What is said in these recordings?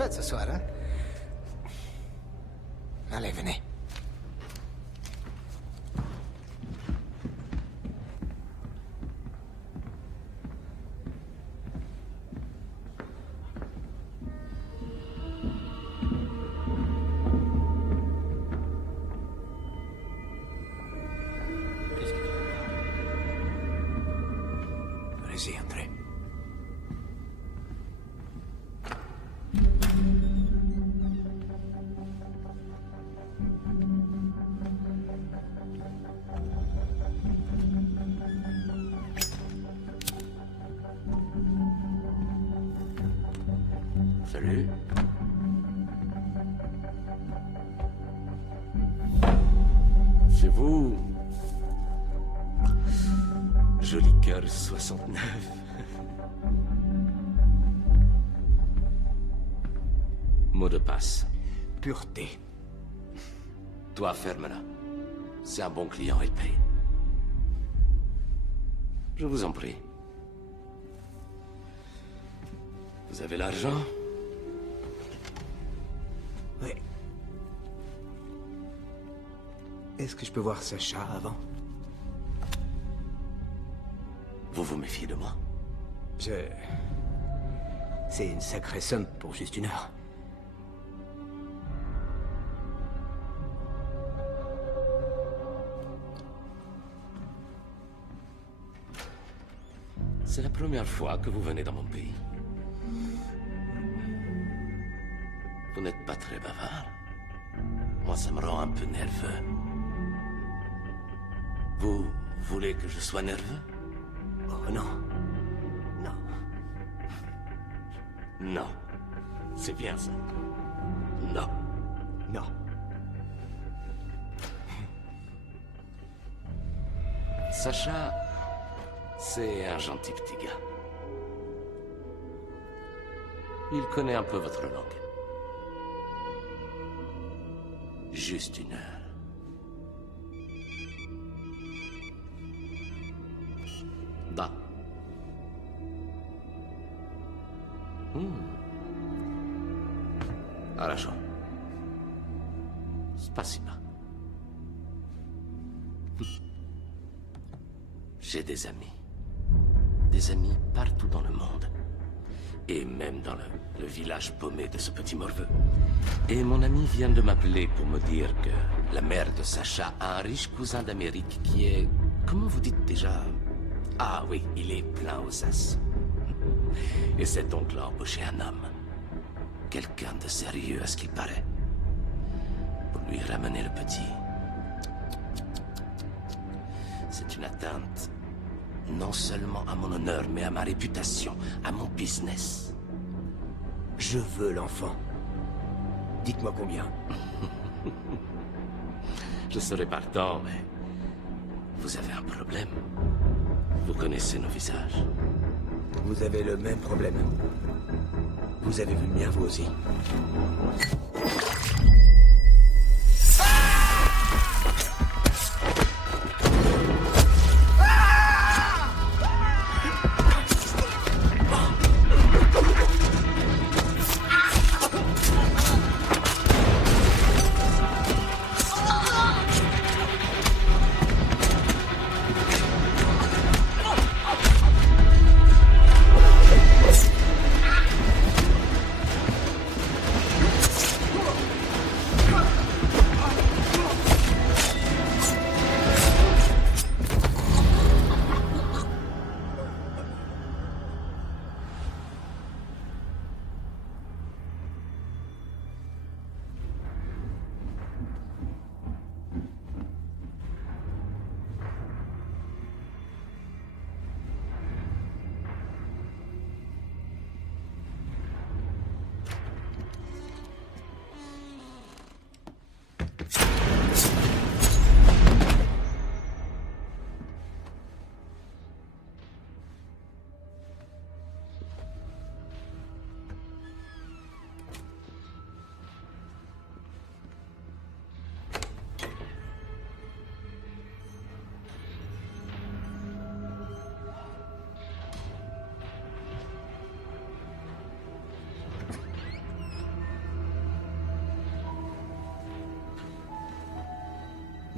fête ce soir, hein? Allez, venez. Qu'est-ce que tu veux faire? Allez-y, entrez. Salut. C'est vous. Joli cœur 69. Mot de passe. Pureté. Toi, ferme-la. C'est un bon client, il paye. Je vous en prie. Vous avez l'argent? Oui. Est-ce que je peux voir Sacha avant? Vous vous méfiez de moi? C'est une sacrée somme pour juste une heure. C'est la première fois que vous venez dans mon pays. Vous n'êtes pas très bavard. Moi, ça me rend un peu nerveux. Vous voulez que je sois nerveux? Oh non. Non. Non. C'est bien ça. Non. Non. Sacha, c'est un gentil petit gars. Il connaît un peu votre langue. Juste une heure. Da. Хорошо. Спасибо. J'ai des amis. Des amis partout dans le monde. Et même dans le village paumé de ce petit morveux. Et mon ami vient de m'appeler pour me dire que la mère de Sacha a un riche cousin d'Amérique qui est... Comment vous dites déjà? Ah oui, il est plein aux as. Et cet oncle a embauché un homme. Quelqu'un de sérieux à ce qu'il paraît. Pour lui ramener le petit. C'est une atteinte non seulement à mon honneur, mais à ma réputation, à mon business. Je veux l'enfant. Dites-moi combien. Je serais partant, mais... Vous avez un problème. Vous connaissez nos visages. Vous avez le même problème. Vous avez vu le mien, vous aussi.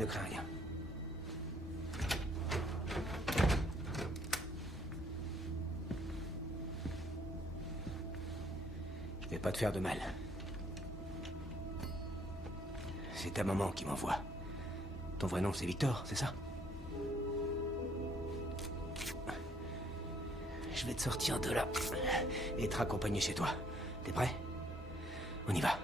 Ne crains rien. Je vais pas te faire de mal. C'est ta maman qui m'envoie. Ton vrai nom, c'est Victor, c'est ça? Je vais te sortir de là et te raccompagner chez toi. T'es prêt? On y va.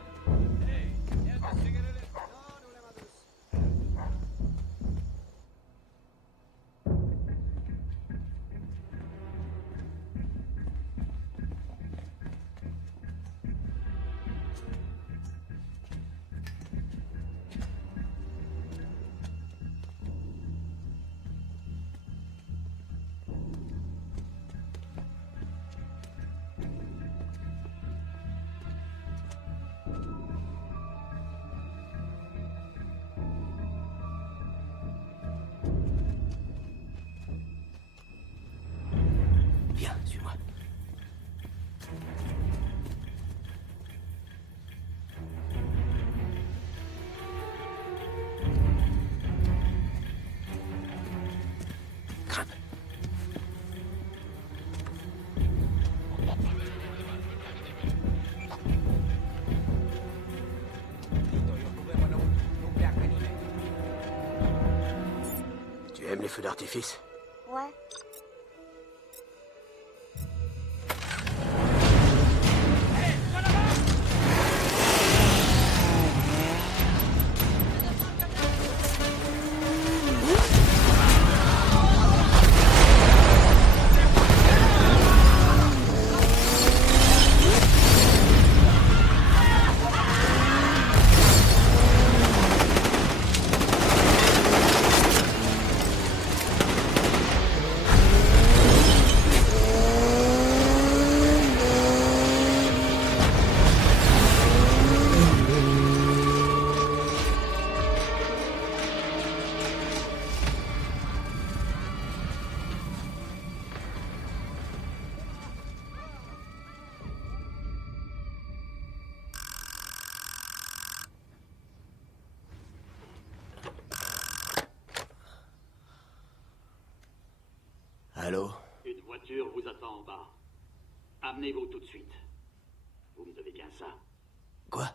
Viens, suis-moi. Grimpe. Tu aimes les feux d'artifice? Ouais. Allô? Une voiture vous attend en bas. Amenez-vous tout de suite. Vous me devez bien ça. Quoi?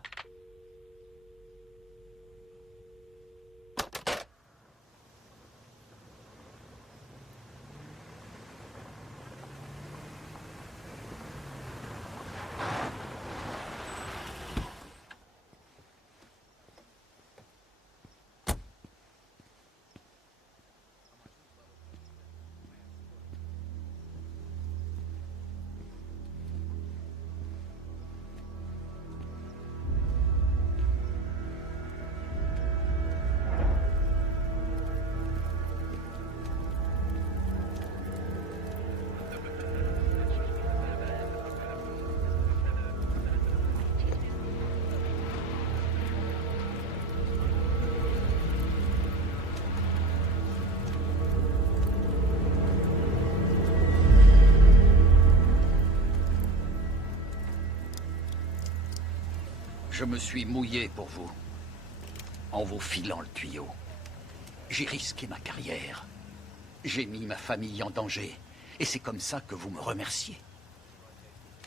Je me suis mouillé pour vous, en vous filant le tuyau. J'ai risqué ma carrière. J'ai mis ma famille en danger. Et c'est comme ça que vous me remerciez.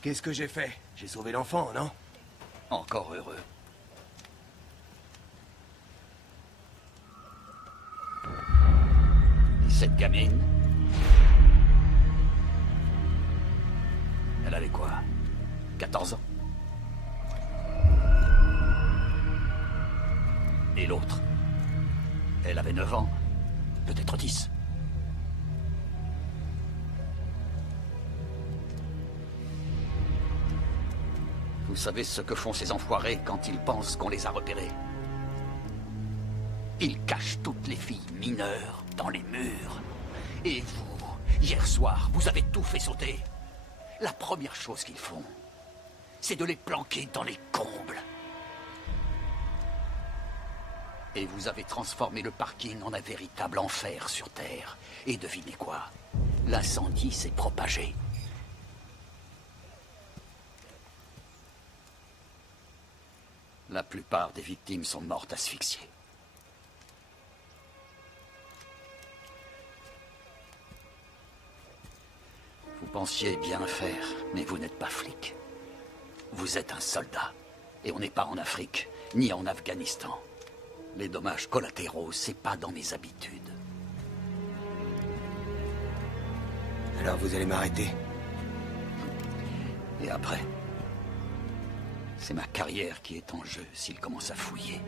Qu'est-ce que j'ai fait? J'ai sauvé l'enfant, non? Encore heureux. Et cette gamine? Elle avait quoi? 14 ans? Et l'autre? Elle avait 9 ans, peut-être 10. Vous savez ce que font ces enfoirés quand ils pensent qu'on les a repérés? Ils cachent toutes les filles mineures dans les murs. Et vous, hier soir, vous avez tout fait sauter. La première chose qu'ils font, c'est de les planquer dans les combles. Et vous avez transformé le parking en un véritable enfer sur Terre. Et devinez quoi? L'incendie s'est propagé. La plupart des victimes sont mortes asphyxiées. pensiez bien faire, mais vous n'êtes pas flic. Vous êtes un soldat. Et on n'est pas en Afrique, ni en Afghanistan. Les dommages collatéraux, c'est pas dans mes habitudes. Alors vous allez m'arrêter? Et après? C'est ma carrière qui est en jeu s'il commence à fouiller.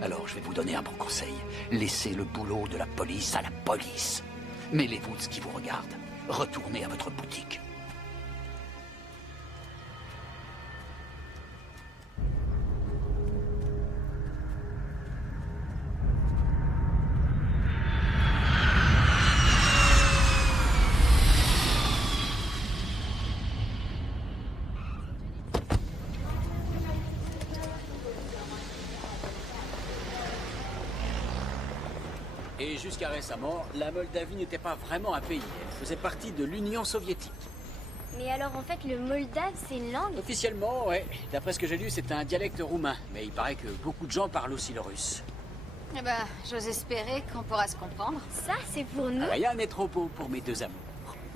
Alors je vais vous donner un bon conseil. Laissez le boulot de la police à la police. Mêlez-vous de ce qui vous regarde. Retournez à votre boutique. Et jusqu'à récemment, la Moldavie n'était pas vraiment un pays. Elle faisait partie de l'Union soviétique. Mais alors en fait, le moldave, c'est une langue? Officiellement, ouais. D'après ce que j'ai lu, c'est un dialecte roumain. Mais il paraît que beaucoup de gens parlent aussi le russe. Eh ben, j'ose espérer qu'on pourra se comprendre. Ça, c'est pour nous? Rien n'est trop beau pour mes deux amours.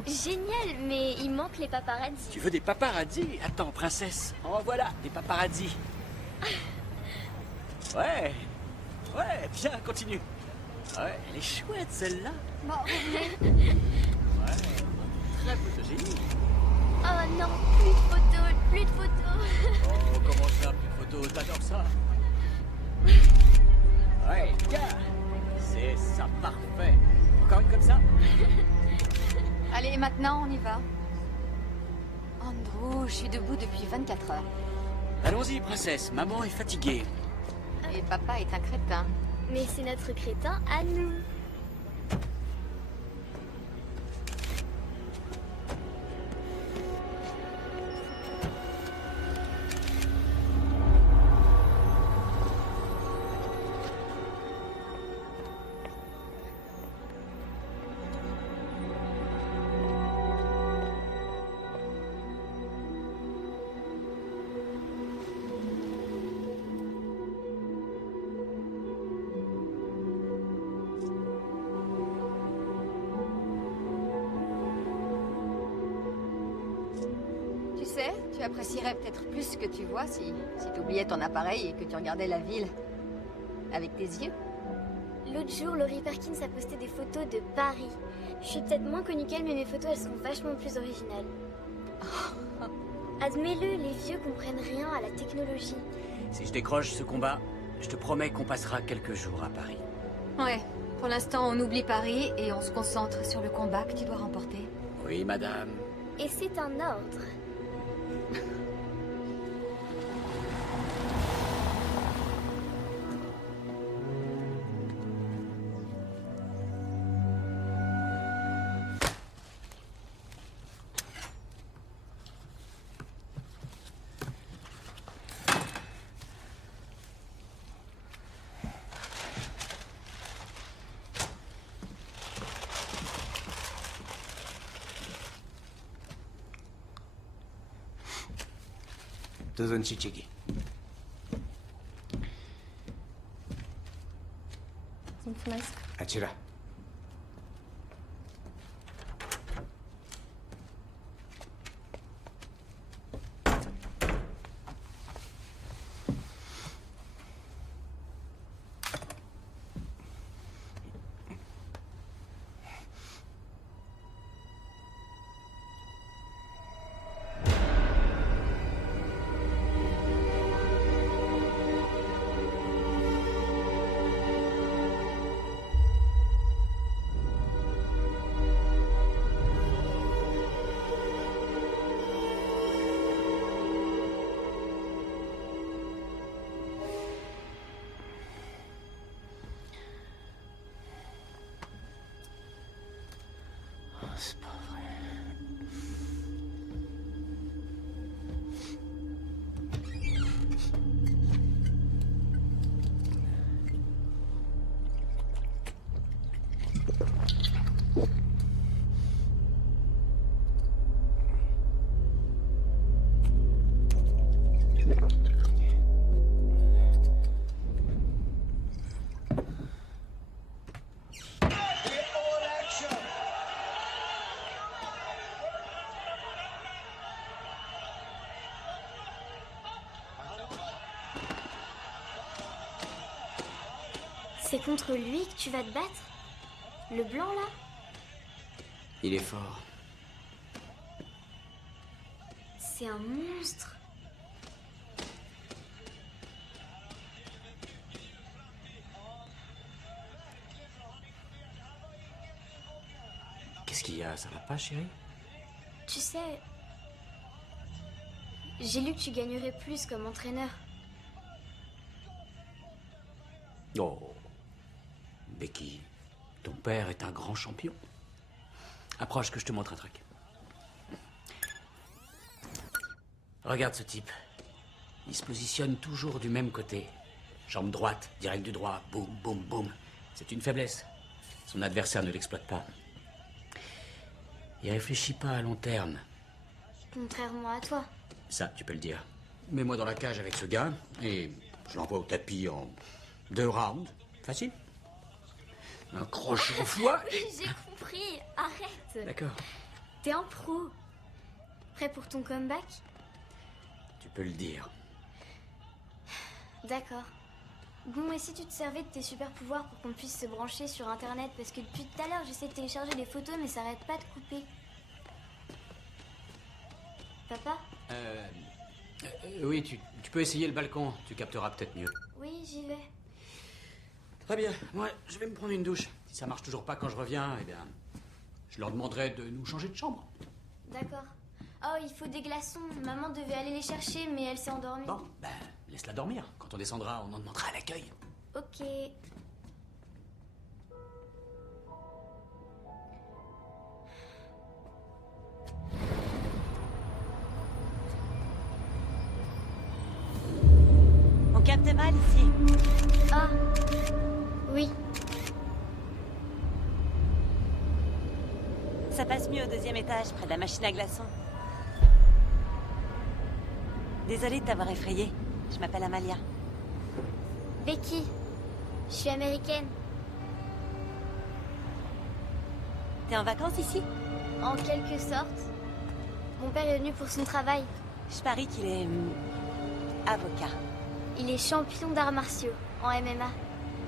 Génial, mais il manque les paparazzis. Tu veux des paparazzis? Attends, princesse. En voilà, des paparazzis. Ouais. Ouais, bien, continue. Ouais, elle est chouette, celle-là. Bon, Ouais, très photogénique. Oh non, plus de photos, plus de photos. Oh, comment ça, plus de photos? T'adores ça? Ouais, bien. C'est ça, parfait. Encore une comme ça? allez, maintenant on y va. Andrew, je suis debout depuis 24 heures. Allons-y, princesse. Maman est fatiguée. Et papa est un crétin. Mais c'est notre crétin à nous. Tu sais, tu apprécierais peut-être plus ce que tu vois si tu oubliais ton appareil et que tu regardais la ville avec tes yeux. L'autre jour, Laurie Perkins a posté des photos de Paris. Je suis peut-être moins connue qu'elle, mais mes photos, elles sont vachement plus originales. Admets-le, les vieux comprennent rien à la technologie. Si je décroche ce combat, je te promets qu'on passera quelques jours à Paris. Ouais, pour l'instant on oublie Paris et on se concentre sur le combat que tu dois remporter. Oui, madame. Et c'est un ordre. Dozon Chichigi. Achira. C'est pas vrai. C'est contre lui que tu vas te battre? Le blanc, là? Il est fort. C'est un monstre. Qu'est-ce qu'il y a? Ça va pas, chérie? Tu sais... J'ai lu que tu gagnerais plus comme entraîneur. Oh. Becky, ton père est un grand champion. Approche que je te montre un truc. Regarde ce type. Il se positionne toujours du même côté. Jambe droite, direct du droit, boum, boum, boum. C'est une faiblesse. Son adversaire ne l'exploite pas. Il réfléchit pas à long terme. Contrairement à toi. Ça, tu peux le dire. Mets-moi dans la cage avec ce gars et je l'envoie au tapis en 2 rounds. Facile. Un crochet au foie et... J'ai compris, arrête. D'accord. T'es un pro. Prêt pour ton comeback? Tu peux le dire. D'accord. Bon, et si tu te servais de tes super pouvoirs pour qu'on puisse se brancher sur internet? Parce que depuis tout à l'heure, j'essaie de télécharger des photos, mais ça arrête pas de couper. Papa? Oui, tu peux essayer le balcon. Tu capteras peut-être mieux. Oui, j'y vais. Très bien. Ouais, je vais me prendre une douche. Si ça marche toujours pas quand je reviens, eh bien, je leur demanderai de nous changer de chambre. D'accord. Oh, il faut des glaçons. Maman devait aller les chercher, mais elle s'est endormie. Bon, ben, laisse-la dormir. Quand on descendra, on en demandera à l'accueil. Ok. On capte mal ici. Ah. Oui. Ça passe mieux au 2e étage, près de la machine à glaçons. Désolée de t'avoir effrayée. Je m'appelle Amalia. Becky. Je suis américaine. T'es en vacances ici? En quelque sorte. Mon père est venu pour son travail. Je parie qu'il est... avocat. Il est champion d'arts martiaux en MMA.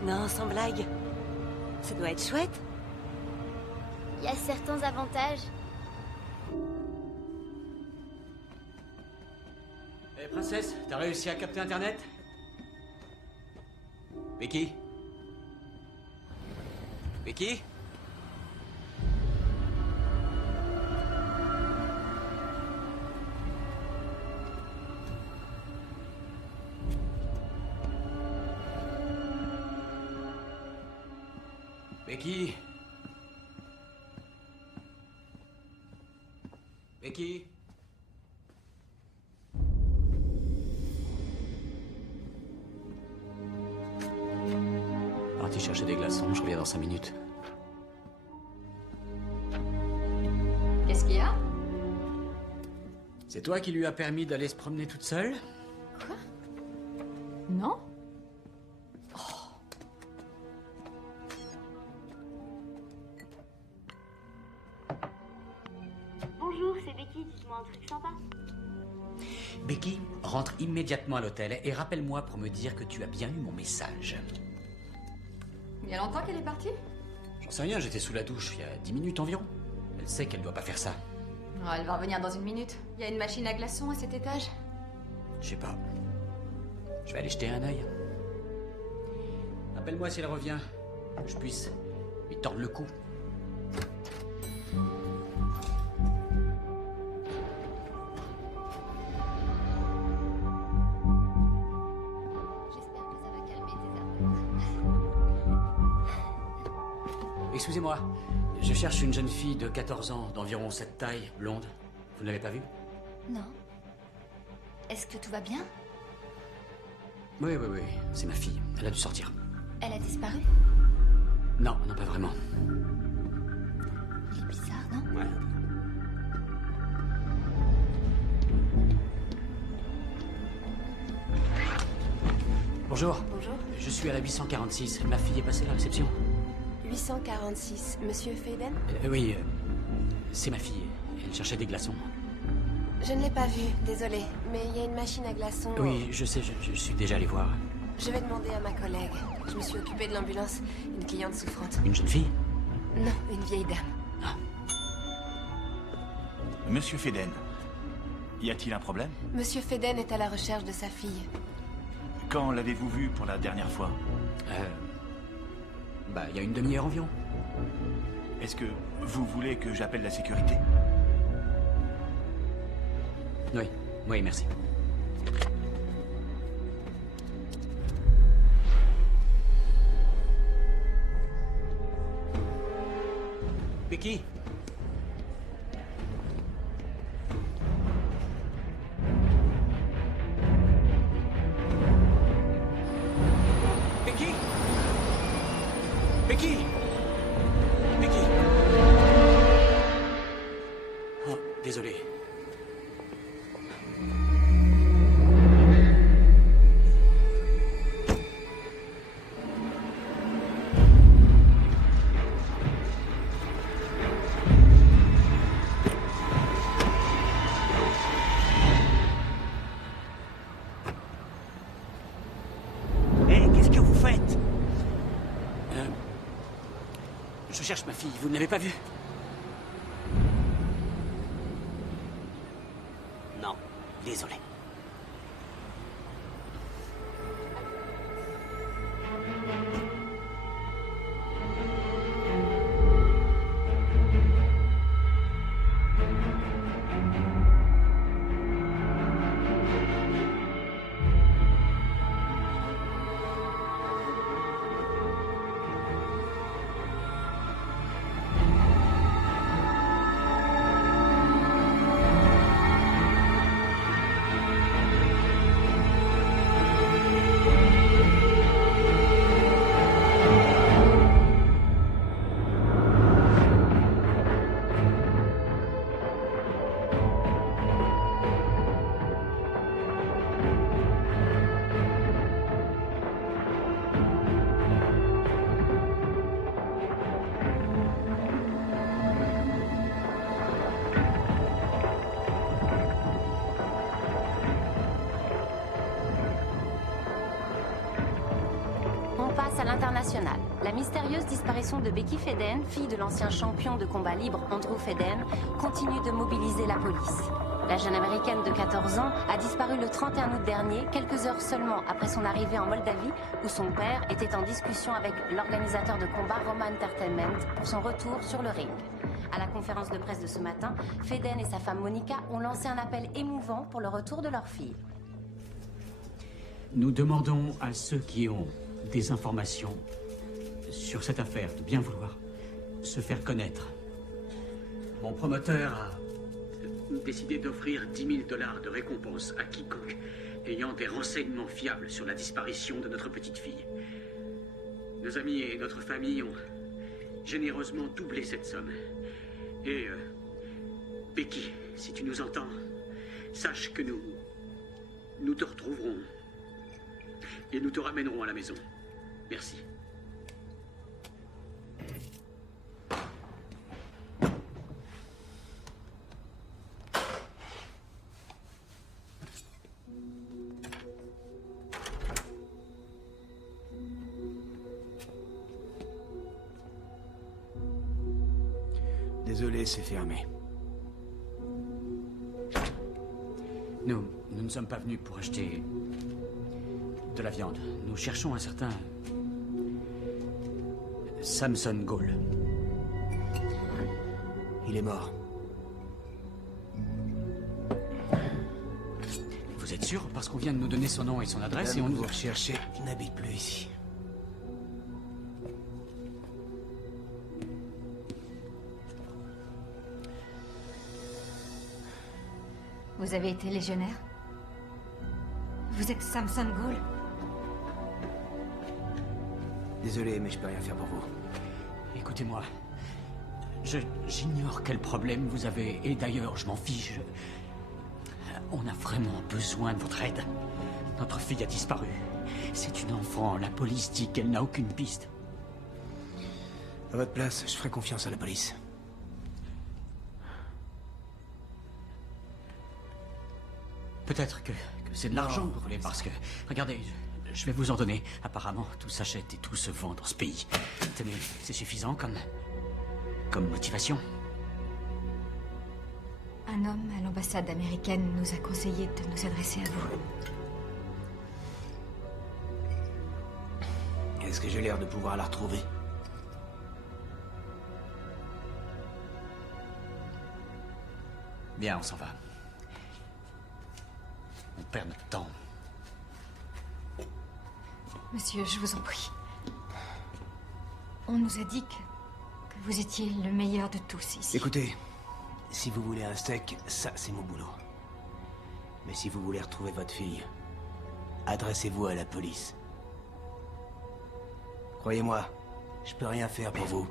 Non, sans blague. Ça doit être chouette. Il y a certains avantages. Eh, princesse, t'as réussi à capter Internet? Becky? Becky? Becky? Becky? Parti chercher des glaçons, je reviens dans 5 minutes. Qu'est-ce qu'il y a? C'est toi qui lui as permis d'aller se promener toute seule? Non? Bonjour, c'est Becky. Dites-moi un truc sympa. Becky, rentre immédiatement à l'hôtel et rappelle-moi pour me dire que tu as bien eu mon message. Il y a longtemps qu'elle est partie? J'en sais rien, j'étais sous la douche il y a 10 minutes environ. Elle sait qu'elle doit pas faire ça. Oh, elle va revenir dans 1 minute. Il y a une machine à glaçons à cet étage. Je sais pas. Je vais aller jeter un œil. Appelle-moi si elle revient. Que je puisse lui tordre le cou. J'espère que ça va calmer tes Excusez-moi, je cherche une jeune fille de 14 ans, d'environ cette taille, blonde. Vous ne l'avez pas vue? Non. Est-ce que tout va bien? Oui, c'est ma fille. Elle a dû sortir. Elle a disparu? Non, pas vraiment. Il est bizarre, non? Ouais. Bonjour. Bonjour. Je suis à la 846. Ma fille est passée à la réception. 846. Monsieur Faden? Oui, c'est ma fille. Elle cherchait des glaçons. Je ne l'ai pas vu, désolé. Mais il y a une machine à glaçons. Oui, je sais, je suis déjà allé voir. Je vais demander à ma collègue. Je me suis occupée de l'ambulance. Une cliente souffrante. Une jeune fille? Non, une vieille dame. Monsieur Feden, y a-t-il un problème? Monsieur Feden est à la recherche de sa fille. Quand l'avez-vous vu pour la dernière fois? Il y a une demi-heure environ. Est-ce que vous voulez que j'appelle la sécurité? Oui, merci. Becky? Becky? Becky? Becky? Oh, désolé. Qu'est-ce que vous faites? Je cherche ma fille, vous ne l'avez pas vue? Non, désolé. On passe à l'international. La mystérieuse disparition de Becky Feden, fille de l'ancien champion de combat libre Andrew Feden, continue de mobiliser la police. La jeune américaine de 14 ans a disparu le 31 août dernier, quelques heures seulement après son arrivée en Moldavie, où son père était en discussion avec l'organisateur de combat Roma Entertainment pour son retour sur le ring. À la conférence de presse de ce matin, Feden et sa femme Monica ont lancé un appel émouvant pour le retour de leur fille. Nous demandons à ceux qui ont des informations sur cette affaire de bien vouloir se faire connaître. Mon promoteur a décidé d'offrir 10 000 $ de récompense à quiconque ayant des renseignements fiables sur la disparition de notre petite fille. Nos amis et notre famille ont généreusement doublé cette somme. Et Becky, si tu nous entends, sache que nous te retrouverons et nous te ramènerons à la maison. Merci. Désolé, c'est fermé. Nous ne sommes pas venus pour acheter de la viande. Nous cherchons un certain Samson Gall. Il est mort. Vous êtes sûr? Parce qu'on vient de nous donner son nom et son adresse L'homme et on que nous... vous recherchez n'habite plus ici. Vous avez été légionnaire? Vous êtes Samson Gall? Désolé, mais je peux rien faire pour vous. Écoutez-moi. J'ignore quel problème vous avez. Et d'ailleurs, je m'en fiche. On a vraiment besoin de votre aide. Notre fille a disparu. C'est une enfant. La police dit qu'elle n'a aucune piste. À votre place, je ferai confiance à la police. Peut-être que c'est de l'argent que vous voulez, parce que... Regardez, Je vais vous en donner. Apparemment, tout s'achète et tout se vend dans ce pays. Tenez, c'est suffisant comme motivation. Un homme à l'ambassade américaine nous a conseillé de nous adresser à vous. Est-ce que j'ai l'air de pouvoir la retrouver? Bien, on s'en va. On perd notre temps. Monsieur, je vous en prie. On nous a dit que vous étiez le meilleur de tous ici. Écoutez, si vous voulez un steak, ça c'est mon boulot. Mais si vous voulez retrouver votre fille, adressez-vous à la police. Croyez-moi, je peux rien faire pour vous.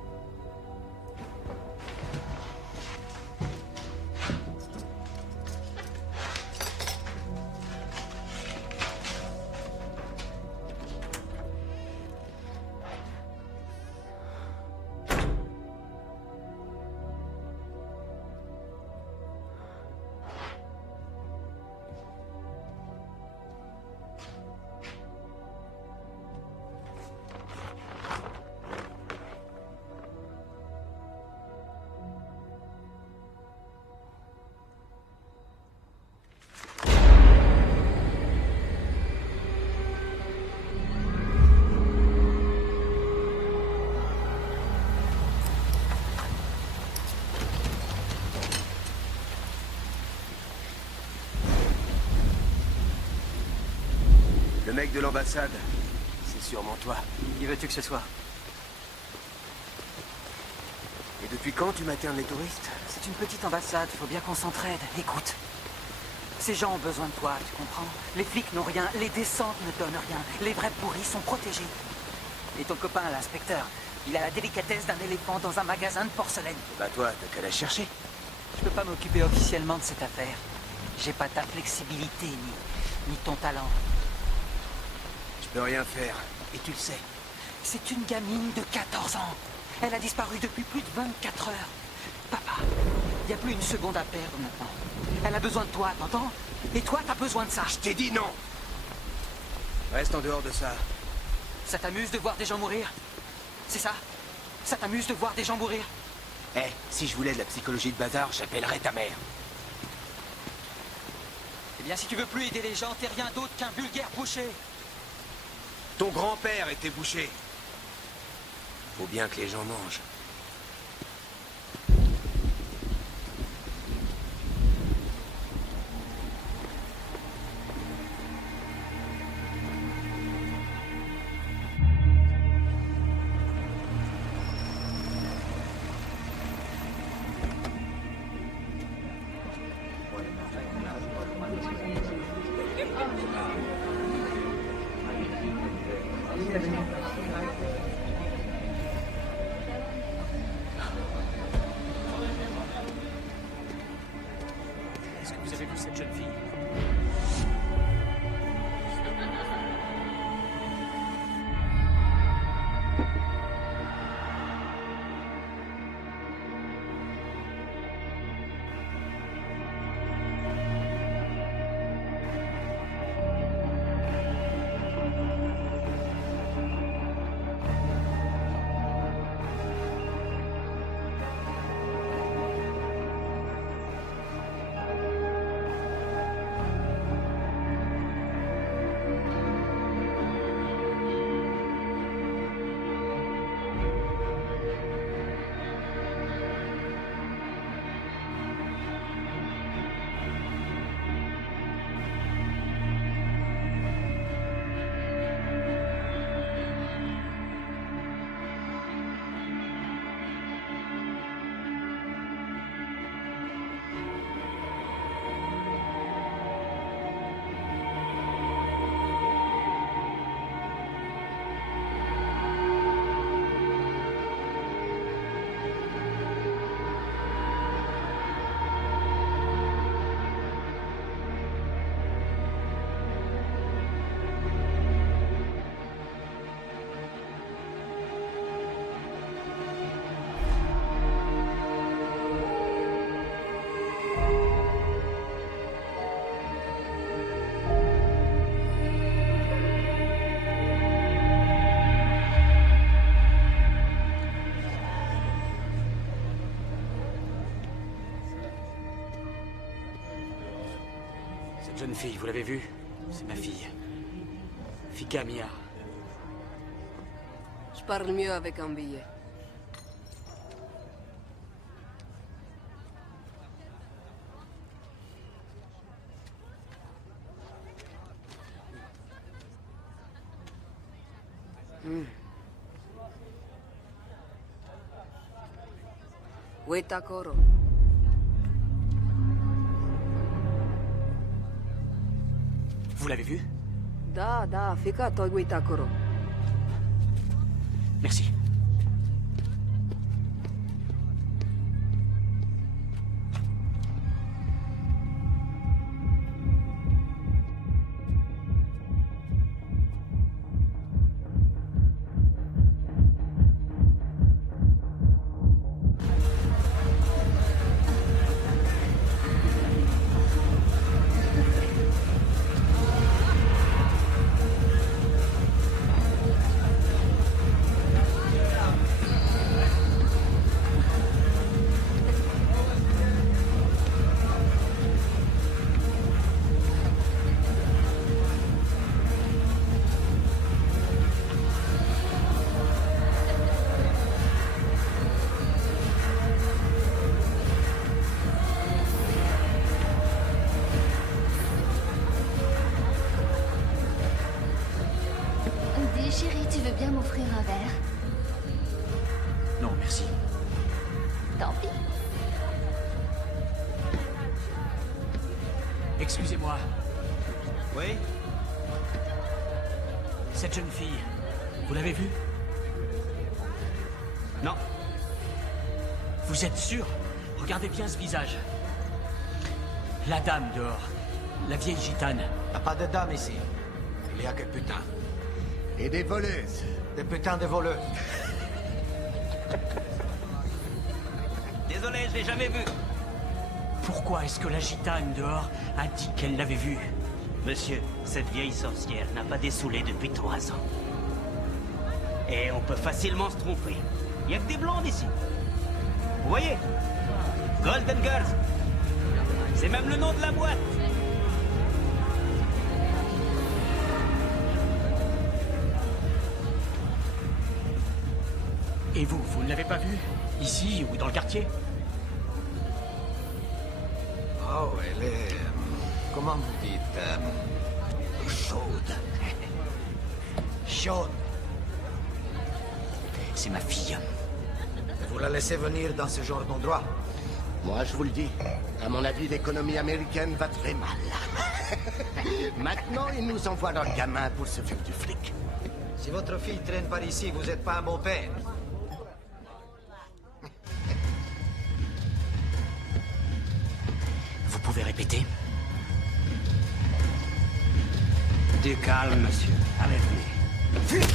Le mec de l'ambassade, c'est sûrement toi. Qui veux-tu que ce soit? Et depuis quand tu maternes les touristes? C'est une petite ambassade, faut bien qu'on s'entraide. Écoute, ces gens ont besoin de toi, tu comprends? Les flics n'ont rien, les descentes ne donnent rien, les vrais pourris sont protégés. Et ton copain, l'inspecteur, il a la délicatesse d'un éléphant dans un magasin de porcelaine. Bah toi, t'as qu'à la chercher. Je peux pas m'occuper officiellement de cette affaire. J'ai pas ta flexibilité, ni ton talent. Je peux rien faire, et tu le sais. C'est une gamine de 14 ans. Elle a disparu depuis plus de 24 heures. Papa, il n'y a plus une seconde à perdre maintenant. Elle a besoin de toi, t'entends? Et toi, t'as besoin de ça. Je t'ai dit non! Reste en dehors de ça. Ça t'amuse de voir des gens mourir? C'est ça? Ça t'amuse de voir des gens mourir? Eh, si je voulais de la psychologie de bâtard, j'appellerais ta mère. Eh bien, si tu veux plus aider les gens, t'es rien d'autre qu'un vulgaire boucher. Ton grand-père était boucher. Faut bien que les gens mangent. Est-ce que vous avez vu cette jeune fille? Cette jeune fille, vous l'avez vue? C'est ma fille. Fika Mia. Je parle mieux avec un billet. Waitakoro. Vous l'avez vue? Da, fika toi Waitakoro. Merci. Chérie, tu veux bien m'offrir un verre? Non, merci. Tant pis. Excusez-moi. Oui? Cette jeune fille, vous l'avez vue? Non. Vous êtes sûr? Regardez bien ce visage. La dame dehors. La vieille gitane. Y'a pas de dame ici. Il y a que putain. Et des voleuses. Des putains de voleuses. Désolé, je l'ai jamais vu. Pourquoi est-ce que la gitane dehors a dit qu'elle l'avait vue? Monsieur, cette vieille sorcière n'a pas dessoulé depuis 3 ans. Et on peut facilement se tromper. Il n'y a que des blondes ici. Vous voyez? Golden Girls. C'est même le nom de la boîte. Et vous ne l'avez pas vue? Ici ou dans le quartier? Oh, elle est... comment vous dites chaude. Chaude. C'est ma fille. Vous la laissez venir dans ce genre d'endroit? Moi, je vous le dis, à mon avis, l'économie américaine va très mal. Maintenant, ils nous envoient leurs gamins pour se faire du fric. Si votre fille traîne par ici, vous n'êtes pas un bon père. Vous pouvez répéter? Du calme, monsieur. Allez, venez.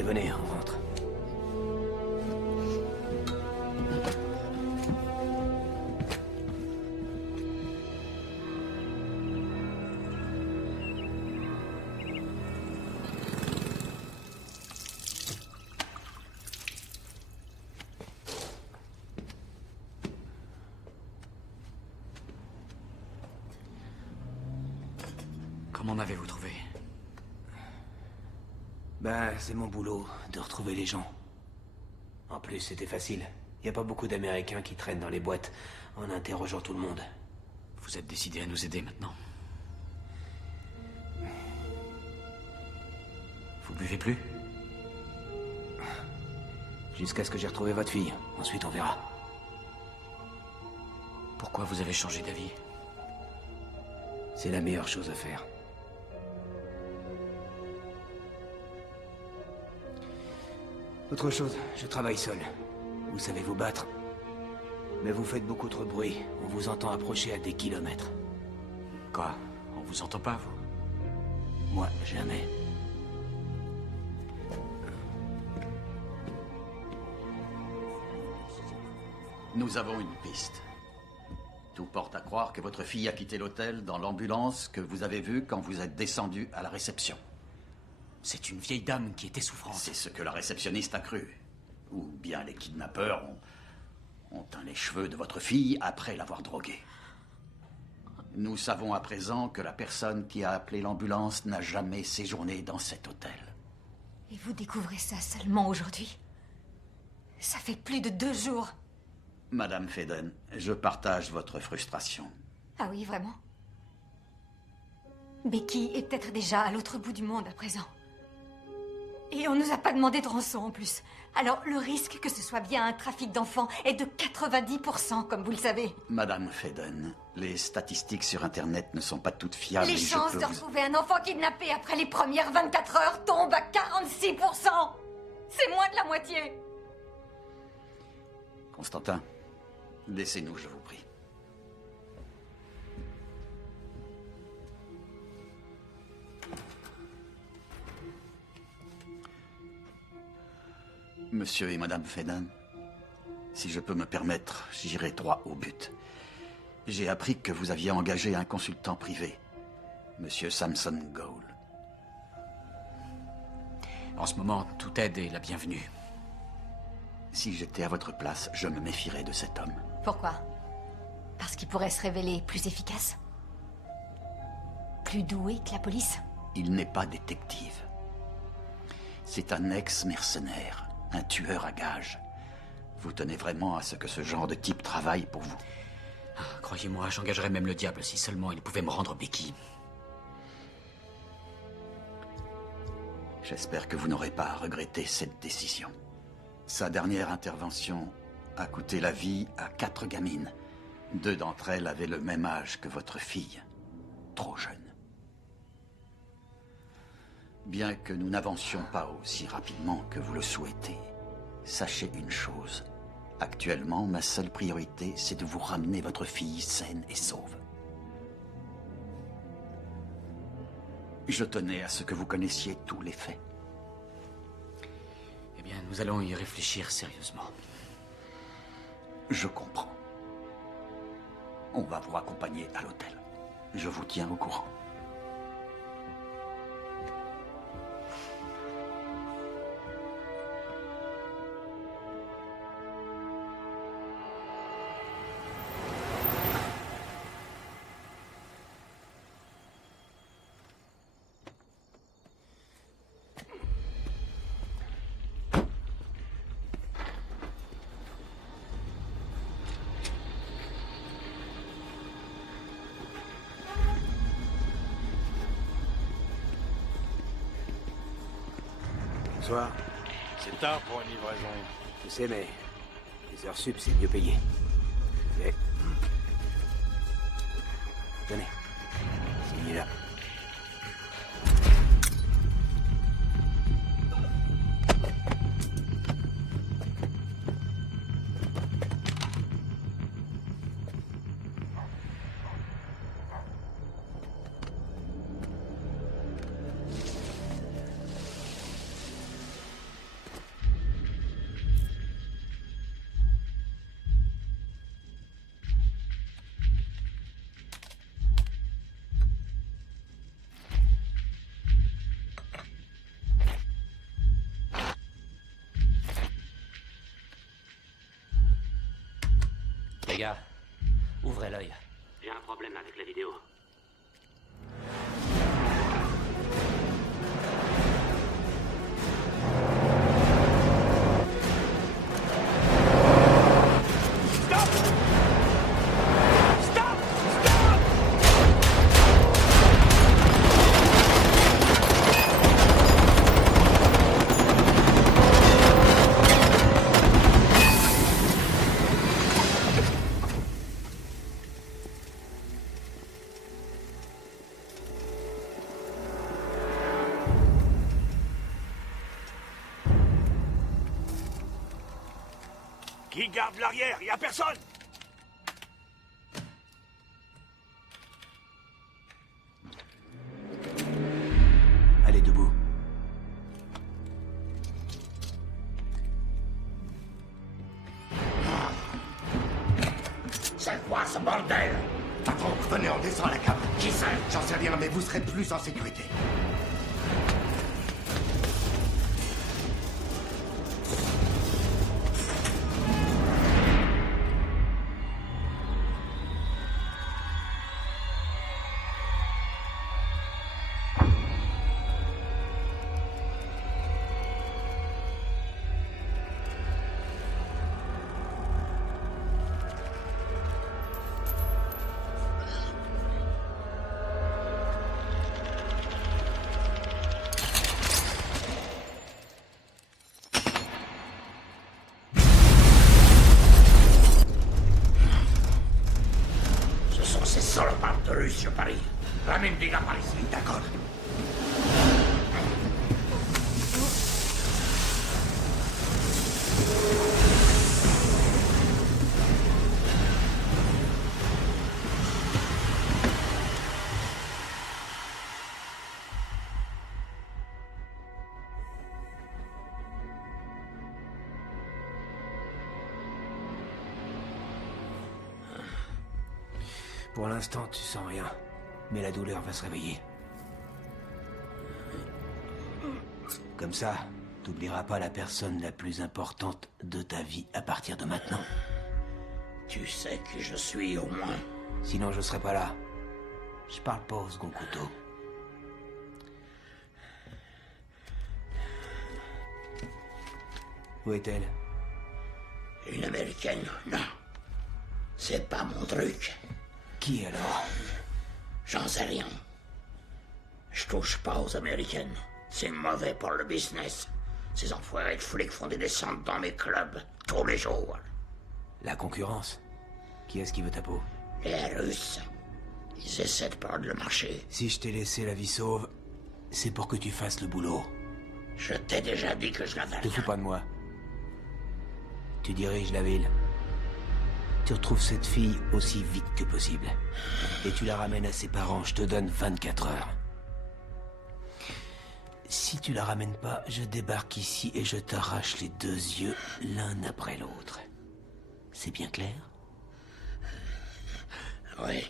Allez, venez, on rentre. Comment m'avez-vous trouvé? Ben, c'est mon boulot, de retrouver les gens. En plus, c'était facile. Y a pas beaucoup d'Américains qui traînent dans les boîtes en interrogeant tout le monde. Vous êtes décidé à nous aider maintenant? Vous buvez plus? Jusqu'à ce que j'ai retrouvé votre fille. Ensuite, on verra. Pourquoi vous avez changé d'avis? C'est la meilleure chose à faire. Autre chose, je travaille seul. Vous savez vous battre. Mais vous faites beaucoup trop de bruit. On vous entend approcher à des kilomètres. Quoi? On vous entend pas, vous? Moi, jamais. Nous avons une piste. Tout porte à croire que votre fille a quitté l'hôtel dans l'ambulance que vous avez vue quand vous êtes descendu à la réception. C'est une vieille dame qui était souffrante. C'est ce que la réceptionniste a cru. Ou bien les kidnappeurs ont teint les cheveux de votre fille après l'avoir droguée. Nous savons à présent que la personne qui a appelé l'ambulance n'a jamais séjourné dans cet hôtel. Et vous découvrez ça seulement aujourd'hui? Ça fait plus de 2 jours. Madame Faden, je partage votre frustration. Ah oui, vraiment? Becky est peut-être déjà à l'autre bout du monde à présent. Et on nous a pas demandé de rançon en plus. Alors le risque que ce soit bien un trafic d'enfants est de 90%, comme vous le savez. Madame Faden, les statistiques sur Internet ne sont pas toutes fiables. Les chances de retrouver un enfant kidnappé après les premières 24 heures tombent à 46%. C'est moins de la moitié. Constantin, laissez-nous, je vous prie. Monsieur et Madame Faden, si je peux me permettre, j'irai droit au but. J'ai appris que vous aviez engagé un consultant privé, Monsieur Samson Gould. En ce moment, toute aide est la bienvenue. Si j'étais à votre place, je me méfierais de cet homme. Pourquoi? Parce qu'il pourrait se révéler plus efficace? Plus doué que la police? Il n'est pas détective. C'est un ex-mercenaire, un tueur à gages. Vous tenez vraiment à ce que ce genre de type travaille pour vous? Croyez-moi, j'engagerais même le diable si seulement il pouvait me rendre Becky. J'espère que vous n'aurez pas à regretter cette décision. Sa dernière intervention a coûté la vie à 4 gamines. 2 d'entre elles avaient le même âge que votre fille. Trop jeune. Bien que nous n'avancions pas aussi rapidement que vous le souhaitez, sachez une chose. Actuellement, ma seule priorité, c'est de vous ramener votre fille saine et sauve. Je tenais à ce que vous connaissiez tous les faits. Eh bien, nous allons y réfléchir sérieusement. Je comprends. On va vous accompagner à l'hôtel. Je vous tiens au courant. Bonsoir. C'est tard pour une livraison. Je sais, mais les heures sup, c'est mieux payé. Ok. Tenez. Signez là. gars, ouvrez l'œil. J'ai un problème avec la vidéo. Qui garde l'arrière? Y a personne! Allez, debout. C'est quoi ce bordel? Patron, venez, on descend la cave. Qui c'est? J'en sais rien, mais vous serez plus en sécurité. Ces salopards de rue sur Paris. Ramène des gars par ici, d'accord? Pour l'instant, tu sens rien. Mais la douleur va se réveiller. Comme ça, t'oublieras pas la personne la plus importante de ta vie à partir de maintenant. Tu sais qui je suis, au moins. Sinon, je serais pas là. Je parle pas au second couteau. Où est-elle? Une américaine, non. C'est pas mon truc. Qui alors? J'en sais rien. Je touche pas aux américaines. C'est mauvais pour le business. Ces enfoirés de flics font des descentes dans mes clubs, tous les jours. La concurrence? Qui est-ce qui veut ta peau? Les Russes. Ils essaient de prendre le marché. Si je t'ai laissé la vie sauve, c'est pour que tu fasses le boulot. Je t'ai déjà dit que je l'avais rien. Te fous pas de moi. Tu diriges la ville. Tu retrouves cette fille aussi vite que possible. Et tu la ramènes à ses parents, je te donne 24 heures. Si tu la ramènes pas, je débarque ici et je t'arrache les deux yeux l'un après l'autre. C'est bien clair? Oui.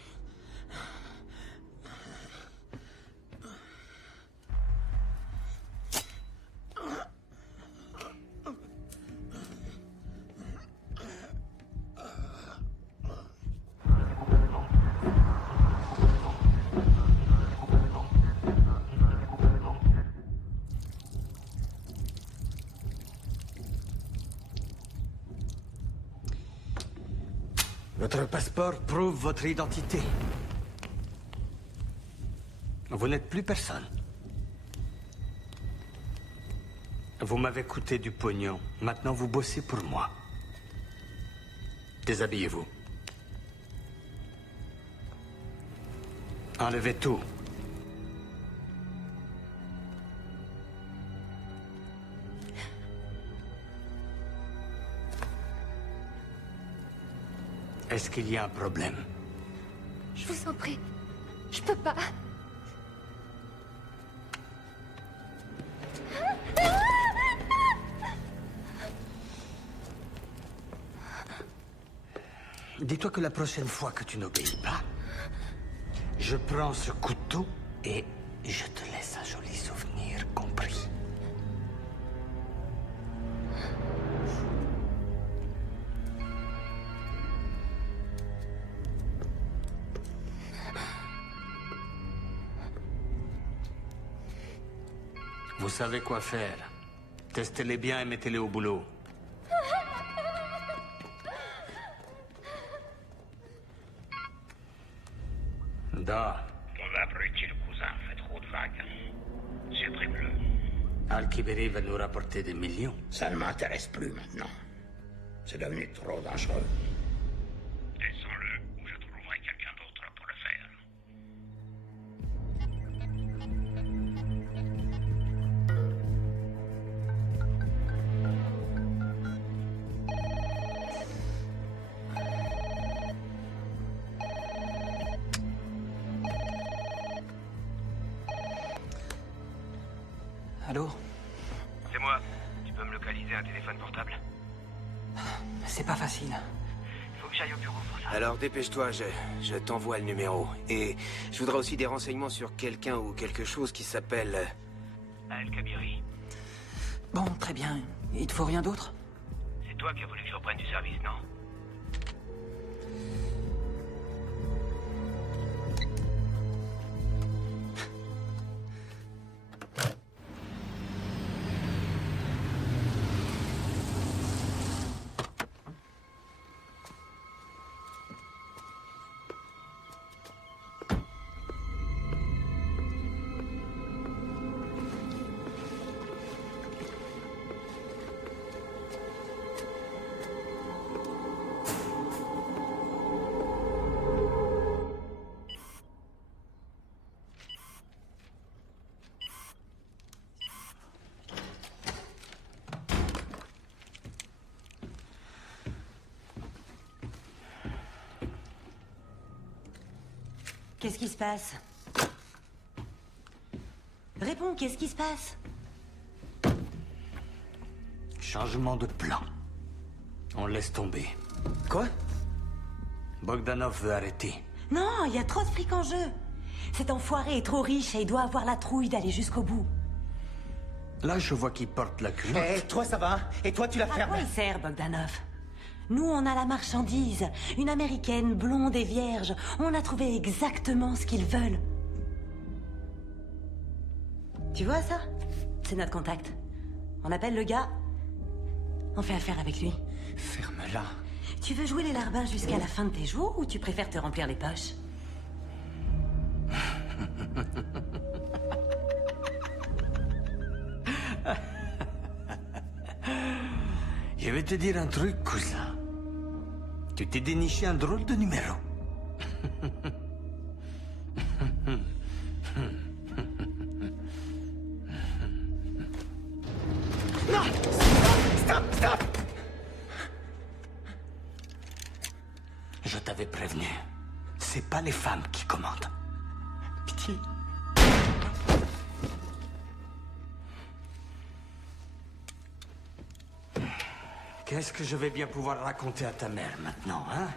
Votre passeport prouve votre identité. Vous n'êtes plus personne. Vous m'avez coûté du pognon. Maintenant, vous bossez pour moi. Déshabillez-vous. Enlevez tout. Est-ce qu'il y a un problème? Je vous en prie. Je peux pas. Dis-toi que la prochaine fois que tu n'obéis pas, je prends ce couteau et je te laisse un joli souvenir, compris? Vous savez quoi faire. Testez-les bien et mettez-les au boulot. Da. Ton abruti le cousin fait trop de vagues. C'est très bleu. Al-Kiberi va nous rapporter des millions. Ça ne m'intéresse plus maintenant. C'est devenu trop dangereux. Laissons-le, ou je trouverai quelqu'un d'autre pour le faire. Allô? C'est moi. Tu peux me localiser un téléphone portable? C'est pas facile. Faut que j'aille au bureau pour ça. Alors dépêche-toi, je t'envoie le numéro. Et je voudrais aussi des renseignements sur quelqu'un ou quelque chose qui s'appelle... Al-Kabiri. Bon, très bien. Il te faut rien d'autre? C'est toi qui as voulu que je reprenne du service, non? Qu'est-ce qui se passe? Réponds, qu'est-ce qui se passe? Changement de plan. On laisse tomber. Quoi? Bogdanov veut arrêter. Non, il y a trop de fric en jeu. Cet enfoiré est trop riche et il doit avoir la trouille d'aller jusqu'au bout. Là, je vois qu'il porte la culotte. Eh, toi ça va? Et toi tu la À fermes? quoi il sert, Bogdanov? Nous, on a la marchandise. Une américaine, blonde et vierge. On a trouvé exactement ce qu'ils veulent. Tu vois ça? C'est notre contact. On appelle le gars. On fait affaire avec lui. Ferme-la. Tu veux jouer les larbins jusqu'à la fin de tes jours ou tu préfères te remplir les poches? Je vais te dire un truc, cousin. Tu t'es déniché un drôle de numéro. Non! Stop! Stop! Je t'avais prévenu. C'est pas les femmes qui commandent. Pitié. Qu'est-ce que je vais bien pouvoir raconter à ta mère maintenant, hein?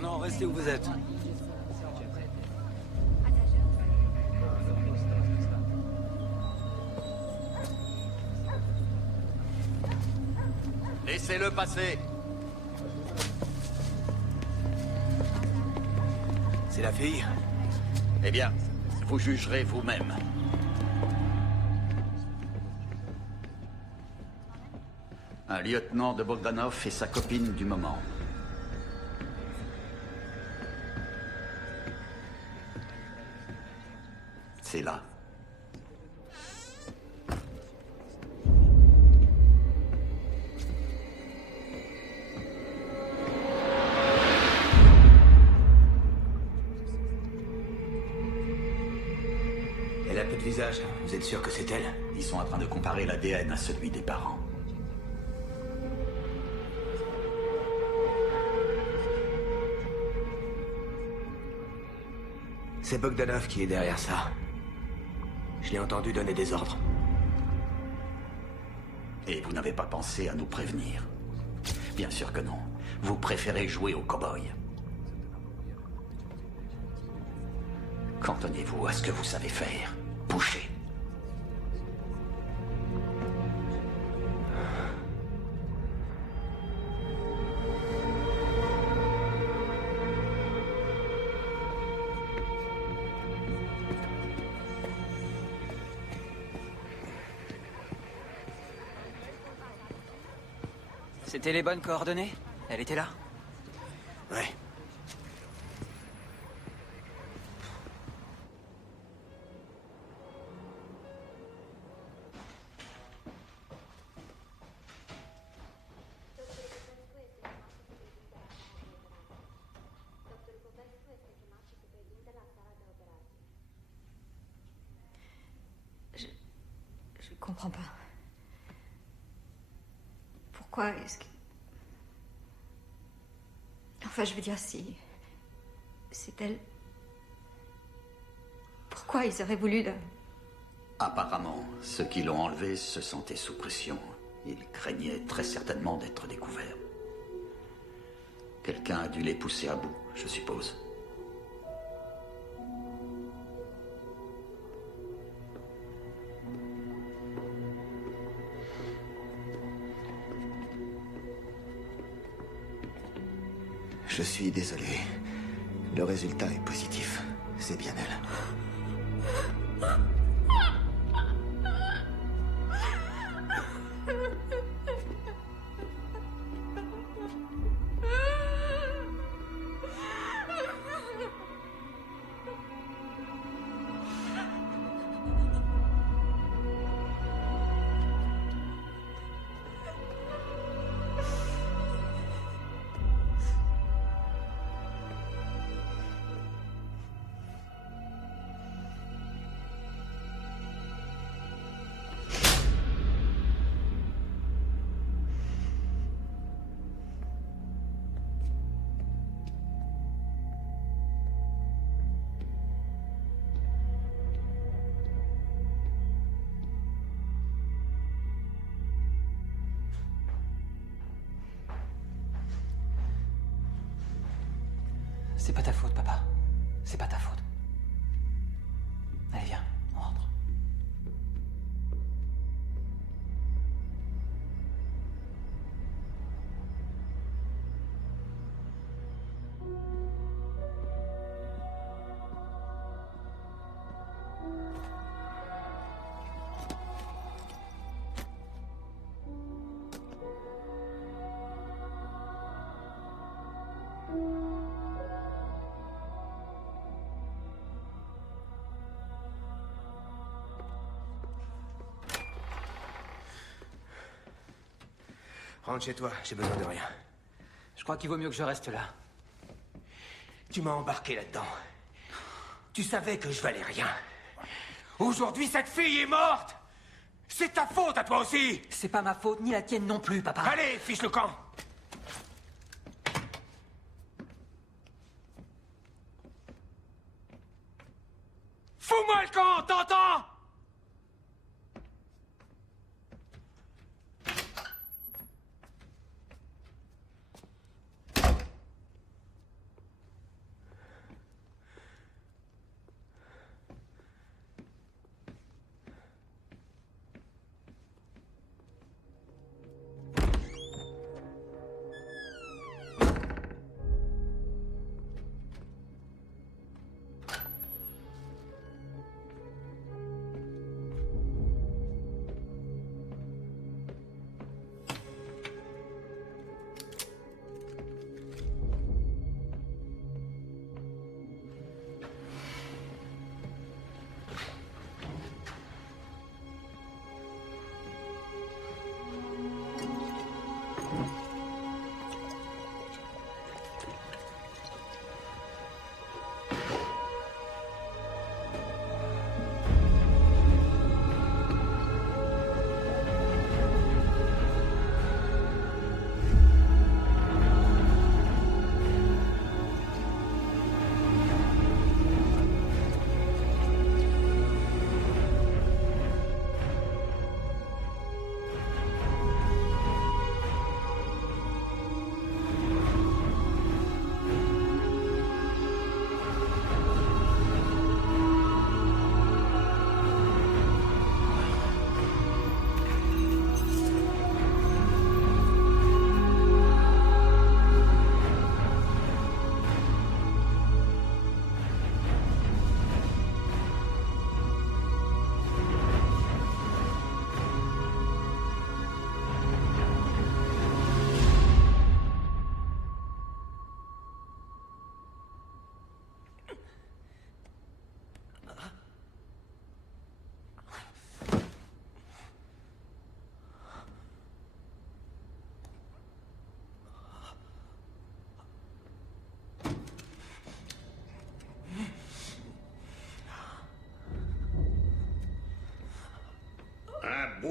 Non, restez où vous êtes. Laissez-le passer. C'est la fille? Eh bien, vous jugerez vous-même. Un lieutenant de Bogdanov et sa copine du moment. C'est là. Elle a peu de visage. Vous êtes sûr que c'est elle? Ils sont en train de comparer l'ADN à celui des parents. C'est Bogdanov qui est derrière ça. Je l'ai entendu donner des ordres. Et vous n'avez pas pensé à nous prévenir? Bien sûr que non. Vous préférez jouer au cow-boy. Cantonnez-vous à ce que vous savez faire. Bouchez. C'était les bonnes coordonnées? Elle était là? Ouais. Je comprends pas. Pourquoi est-ce que... Enfin, je veux dire, si... c'est elle... Pourquoi ils auraient voulu le... Apparemment, ceux qui l'ont enlevé se sentaient sous pression. Ils craignaient très certainement d'être découverts. Quelqu'un a dû les pousser à bout, je suppose. Je suis désolé. Le résultat est positif. C'est bien elle. C'est pas ta faute, papa. C'est pas ta faute. Allez, viens, on rentre. Rentre chez toi, j'ai besoin de rien. Je crois qu'il vaut mieux que je reste là. Tu m'as embarqué là-dedans. Tu savais que je valais rien. Aujourd'hui, cette fille est morte. C'est ta faute à toi aussi. C'est pas ma faute, ni la tienne non plus, papa. Allez, fiche le camp. Fous-moi le camp, t'entends?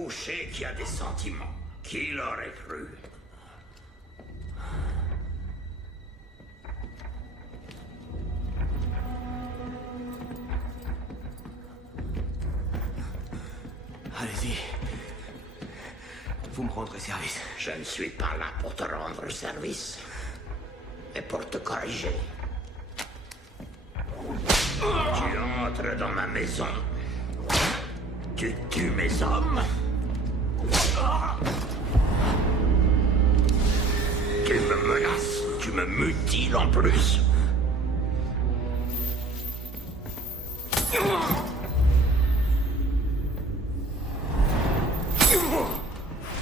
boucher qui a des sentiments. Qui l'aurait cru? Allez-y. Vous me rendrez service. Je ne suis pas là pour te rendre service, mais pour te corriger. Tu entres dans ma maison. Tu tues mes hommes. Tu me menaces. Tu me mutiles en plus.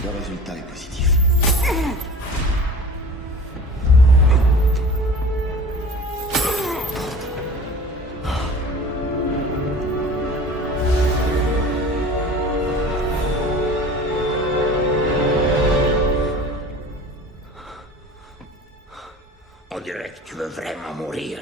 Le résultat est positif. On dirait que tu veux vraiment mourir.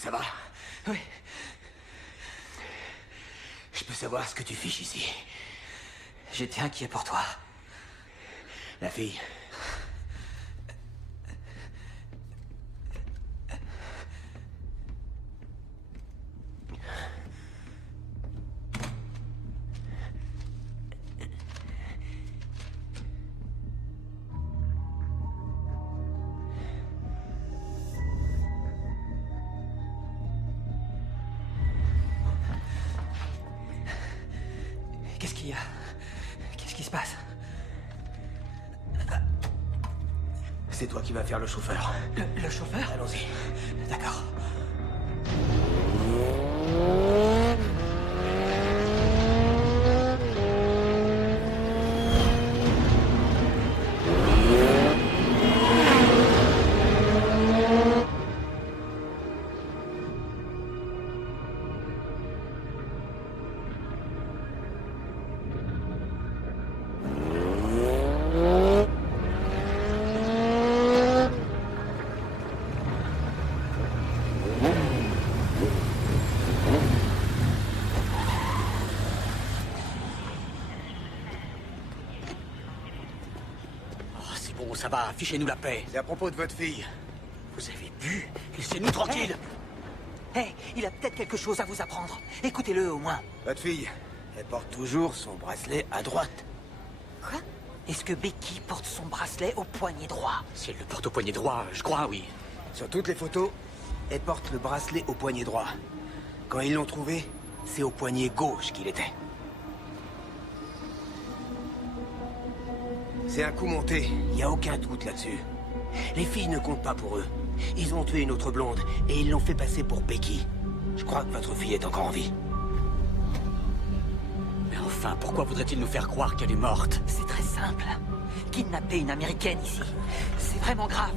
Ça va? Oui. Je peux savoir ce que tu fiches ici? J'étais inquiet pour toi. La fille. Qu'est-ce qu'il y a? Qu'est-ce qui se passe? C'est toi qui vas faire le chauffeur. Le chauffeur? Allons-y. D'accord. Bon, ça va, fichez-nous la paix. C'est à propos de votre fille. Vous avez bu? Laissez-nous tranquilles. Hé, il a peut-être quelque chose à vous apprendre. Écoutez-le au moins. Votre fille, elle porte toujours son bracelet à droite. Quoi? Est-ce que Becky porte son bracelet au poignet droit? Si elle le porte au poignet droit, je crois, oui. Sur toutes les photos, elle porte le bracelet au poignet droit. Quand ils l'ont trouvé, c'est au poignet gauche qu'il était. C'est un coup monté, il n'y a aucun doute là-dessus. Les filles ne comptent pas pour eux. Ils ont tué une autre blonde et ils l'ont fait passer pour Becky. Je crois que votre fille est encore en vie. Mais enfin, pourquoi voudrait-il nous faire croire qu'elle est morte? C'est très simple. Kidnapper une Américaine ici, c'est vraiment grave.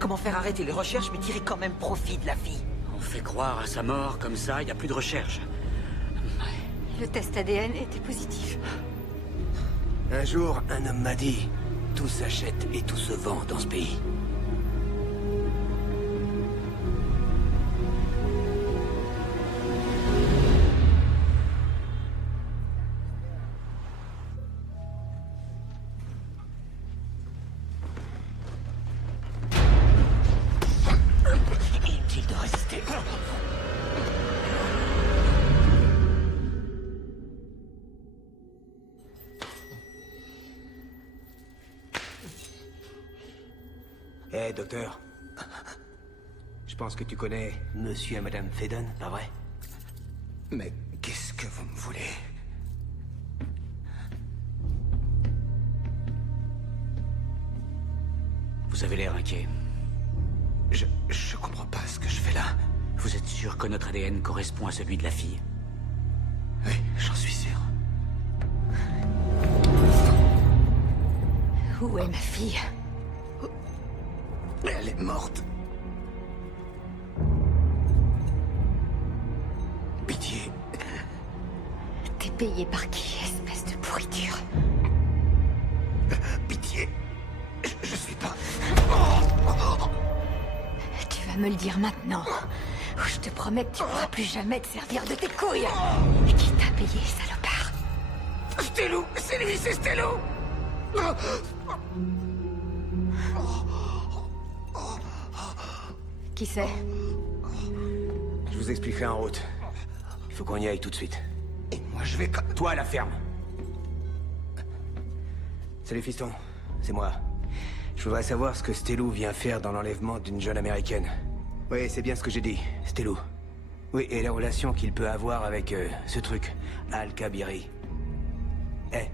Comment faire arrêter les recherches mais tirer quand même profit de la fille? On fait croire à sa mort, comme ça, il n'y a plus de recherche. Le test ADN était positif. Un jour, un homme m'a dit, tout s'achète et tout se vend dans ce pays. Inutile de résister. Hé, docteur. Je pense que tu connais monsieur et madame Faden, pas vrai? Mais qu'est-ce que vous me voulez? Vous avez l'air inquiet. Je comprends pas ce que je fais là. Vous êtes sûr que notre ADN correspond à celui de la fille? Oui, j'en suis sûr. Où est ma fille? Elle est morte. Pitié. T'es payé par qui, espèce de pourriture? Pitié. Je suis pas... Tu vas me le dire maintenant. Ou je te promets que tu pourras plus jamais te servir de tes couilles. Qui t'a payé, salopard? Stello! C'est lui, c'est Stello! Qui c'est? Je vous expliquerai en route. Il faut qu'on y aille tout de suite. Et moi, je vais... Toi, à la ferme. Salut, fiston. C'est moi. Je voudrais savoir ce que Stello vient faire dans l'enlèvement d'une jeune américaine. Oui, c'est bien ce que j'ai dit. Stello. Oui, et la relation qu'il peut avoir avec ce truc. Al-Kabiri.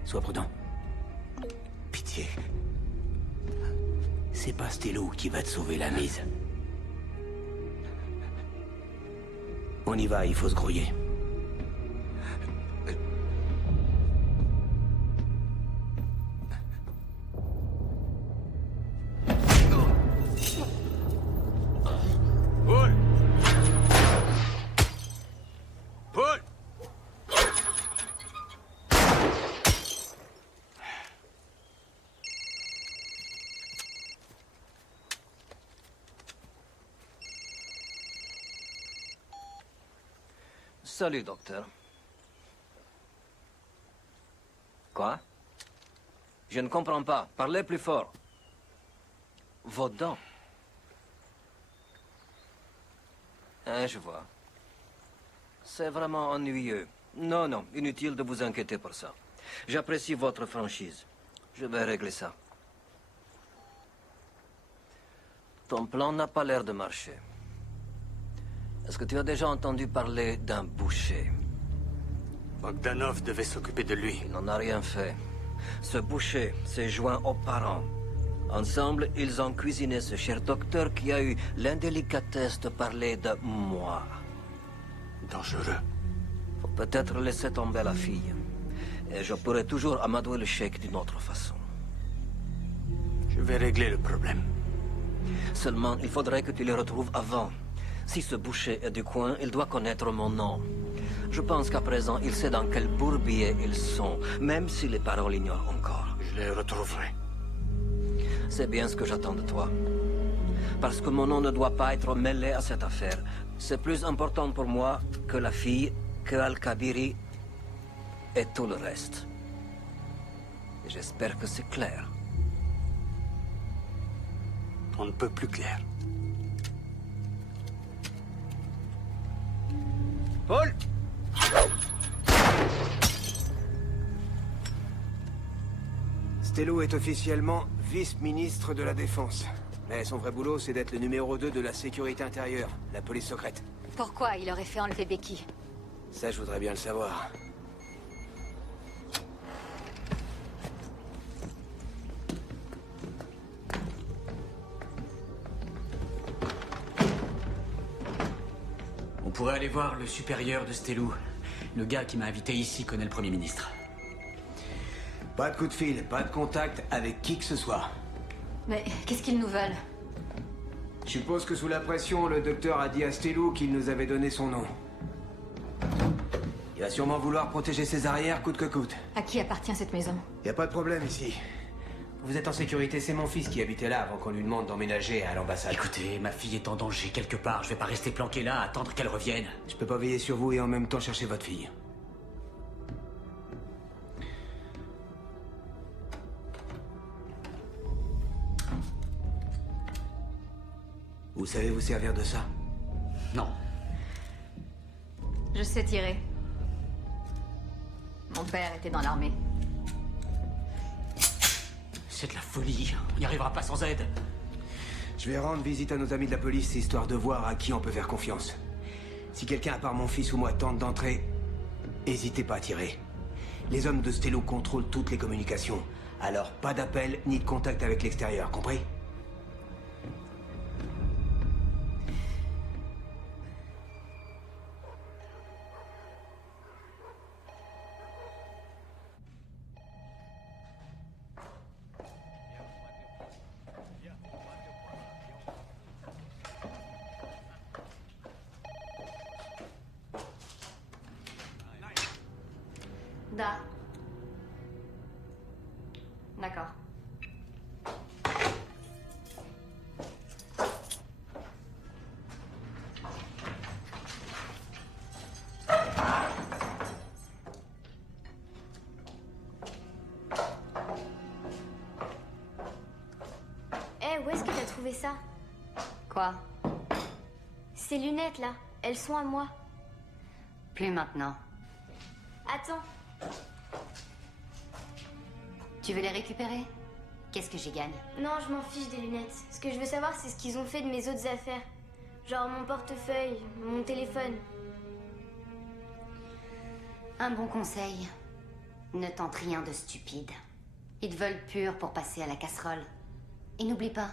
Sois prudent. Pitié. C'est pas Stello qui va te sauver la mise. On y va, il faut se grouiller. Paul! Paul! Salut, docteur. Quoi? Je ne comprends pas. Parlez plus fort. Vos dents. Je vois. C'est vraiment ennuyeux. Non, non, inutile de vous inquiéter pour ça. J'apprécie votre franchise. Je vais régler ça. Ton plan n'a pas l'air de marcher. Est-ce que tu as déjà entendu parler d'un boucher? Bogdanov devait s'occuper de lui. Il n'en a rien fait. Ce boucher s'est joint aux parents. Ensemble, ils ont cuisiné ce cher docteur qui a eu l'indélicatesse de parler de moi. Dangereux. Faut peut-être laisser tomber la fille. Et je pourrais toujours amadouer le cheikh d'une autre façon. Je vais régler le problème. Seulement, il faudrait que tu les retrouves avant. Si ce boucher est du coin, il doit connaître mon nom. Je pense qu'à présent, il sait dans quel bourbier ils sont, même si les parents l'ignorent encore. Je les retrouverai. C'est bien ce que j'attends de toi. Parce que mon nom ne doit pas être mêlé à cette affaire. C'est plus important pour moi que la fille, que Al-Kabiri et tout le reste. J'espère que c'est clair. On ne peut plus clair. Paul! Stello est officiellement vice-ministre de la Défense. Mais son vrai boulot, c'est d'être le numéro 2 de la sécurité intérieure, la police secrète. Pourquoi il aurait fait enlever Becky? Ça, je voudrais bien le savoir. On pourrait aller voir le supérieur de Stello. Le gars qui m'a invité ici connaît le Premier ministre. Pas de coup de fil, pas de contact avec qui que ce soit. Mais qu'est-ce qu'ils nous veulent? Je suppose que sous la pression, le docteur a dit à Stello qu'il nous avait donné son nom. Il va sûrement vouloir protéger ses arrières coûte que coûte. À qui appartient cette maison? Y a pas de problème ici. Vous êtes en sécurité, c'est mon fils qui habitait là avant qu'on lui demande d'emménager à l'ambassade. Écoutez, ma fille est en danger quelque part. Je vais pas rester planqué là, attendre qu'elle revienne. Je peux pas veiller sur vous et en même temps chercher votre fille. Vous savez vous servir de ça? Non. Je sais tirer. Mon père était dans l'armée. C'est de la folie. On n'y arrivera pas sans aide. Je vais rendre visite à nos amis de la police, histoire de voir à qui on peut faire confiance. Si quelqu'un à part mon fils ou moi tente d'entrer, n'hésitez pas à tirer. Les hommes de Stello contrôlent toutes les communications. Alors pas d'appel ni de contact avec l'extérieur, compris? D'accord. Où est-ce que t'as trouvé ça? Quoi? Ces lunettes là, elles sont à moi. Plus maintenant. Attends. Tu veux les récupérer? Qu'est-ce que j'y gagne? Non, je m'en fiche des lunettes. Ce que je veux savoir, c'est ce qu'ils ont fait de mes autres affaires. Genre mon portefeuille, mon téléphone. Un bon conseil. Ne tente rien de stupide. Ils te veulent pur pour passer à la casserole. Et n'oublie pas,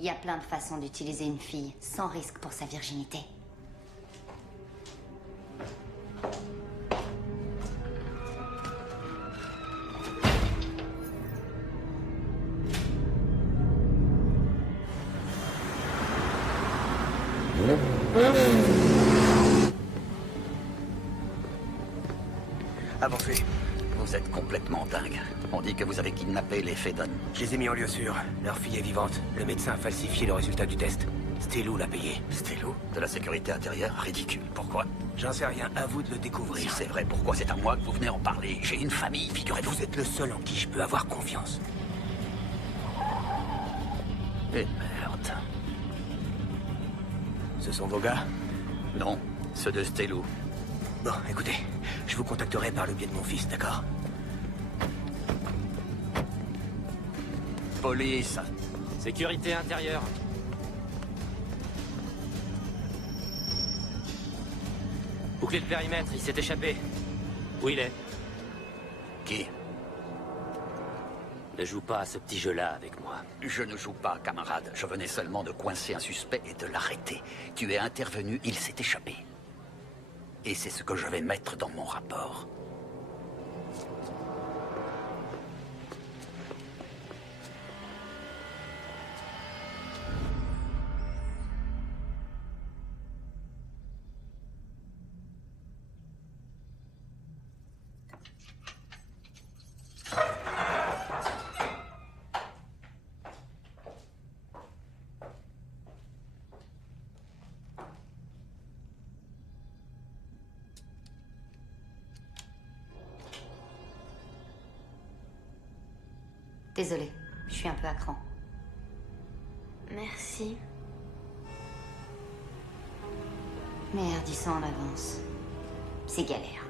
il y a plein de façons d'utiliser une fille sans risque pour sa virginité. Avancez. Vous êtes complètement dingue. On dit que vous avez kidnappé les Fedon. Je les ai mis en lieu sûr. Leur fille est vivante. Le médecin a falsifié le résultat du test. Stelou l'a payé. Stelou? De la sécurité intérieure? Ridicule. Pourquoi? J'en sais rien. À vous de le découvrir. Si c'est vrai, pourquoi c'est à moi que vous venez en parler? J'ai une famille, figurez-vous. Vous êtes le seul en qui je peux avoir confiance. Et merde. Ce sont vos gars? Non, ceux de Stelou. Bon, écoutez, je vous contacterai par le biais de mon fils, d'accord? Police. Sécurité intérieure. Bouclez le périmètre, il s'est échappé. Où il est? Qui? Ne joue pas à ce petit jeu-là avec moi. Je ne joue pas, camarade. Je venais seulement de coincer un suspect et de l'arrêter. Tu es intervenu, il s'est échappé. Et c'est ce que je vais mettre dans mon rapport. Désolée, je suis un peu à cran. Merci. Merde, ils sont en avance. C'est galère.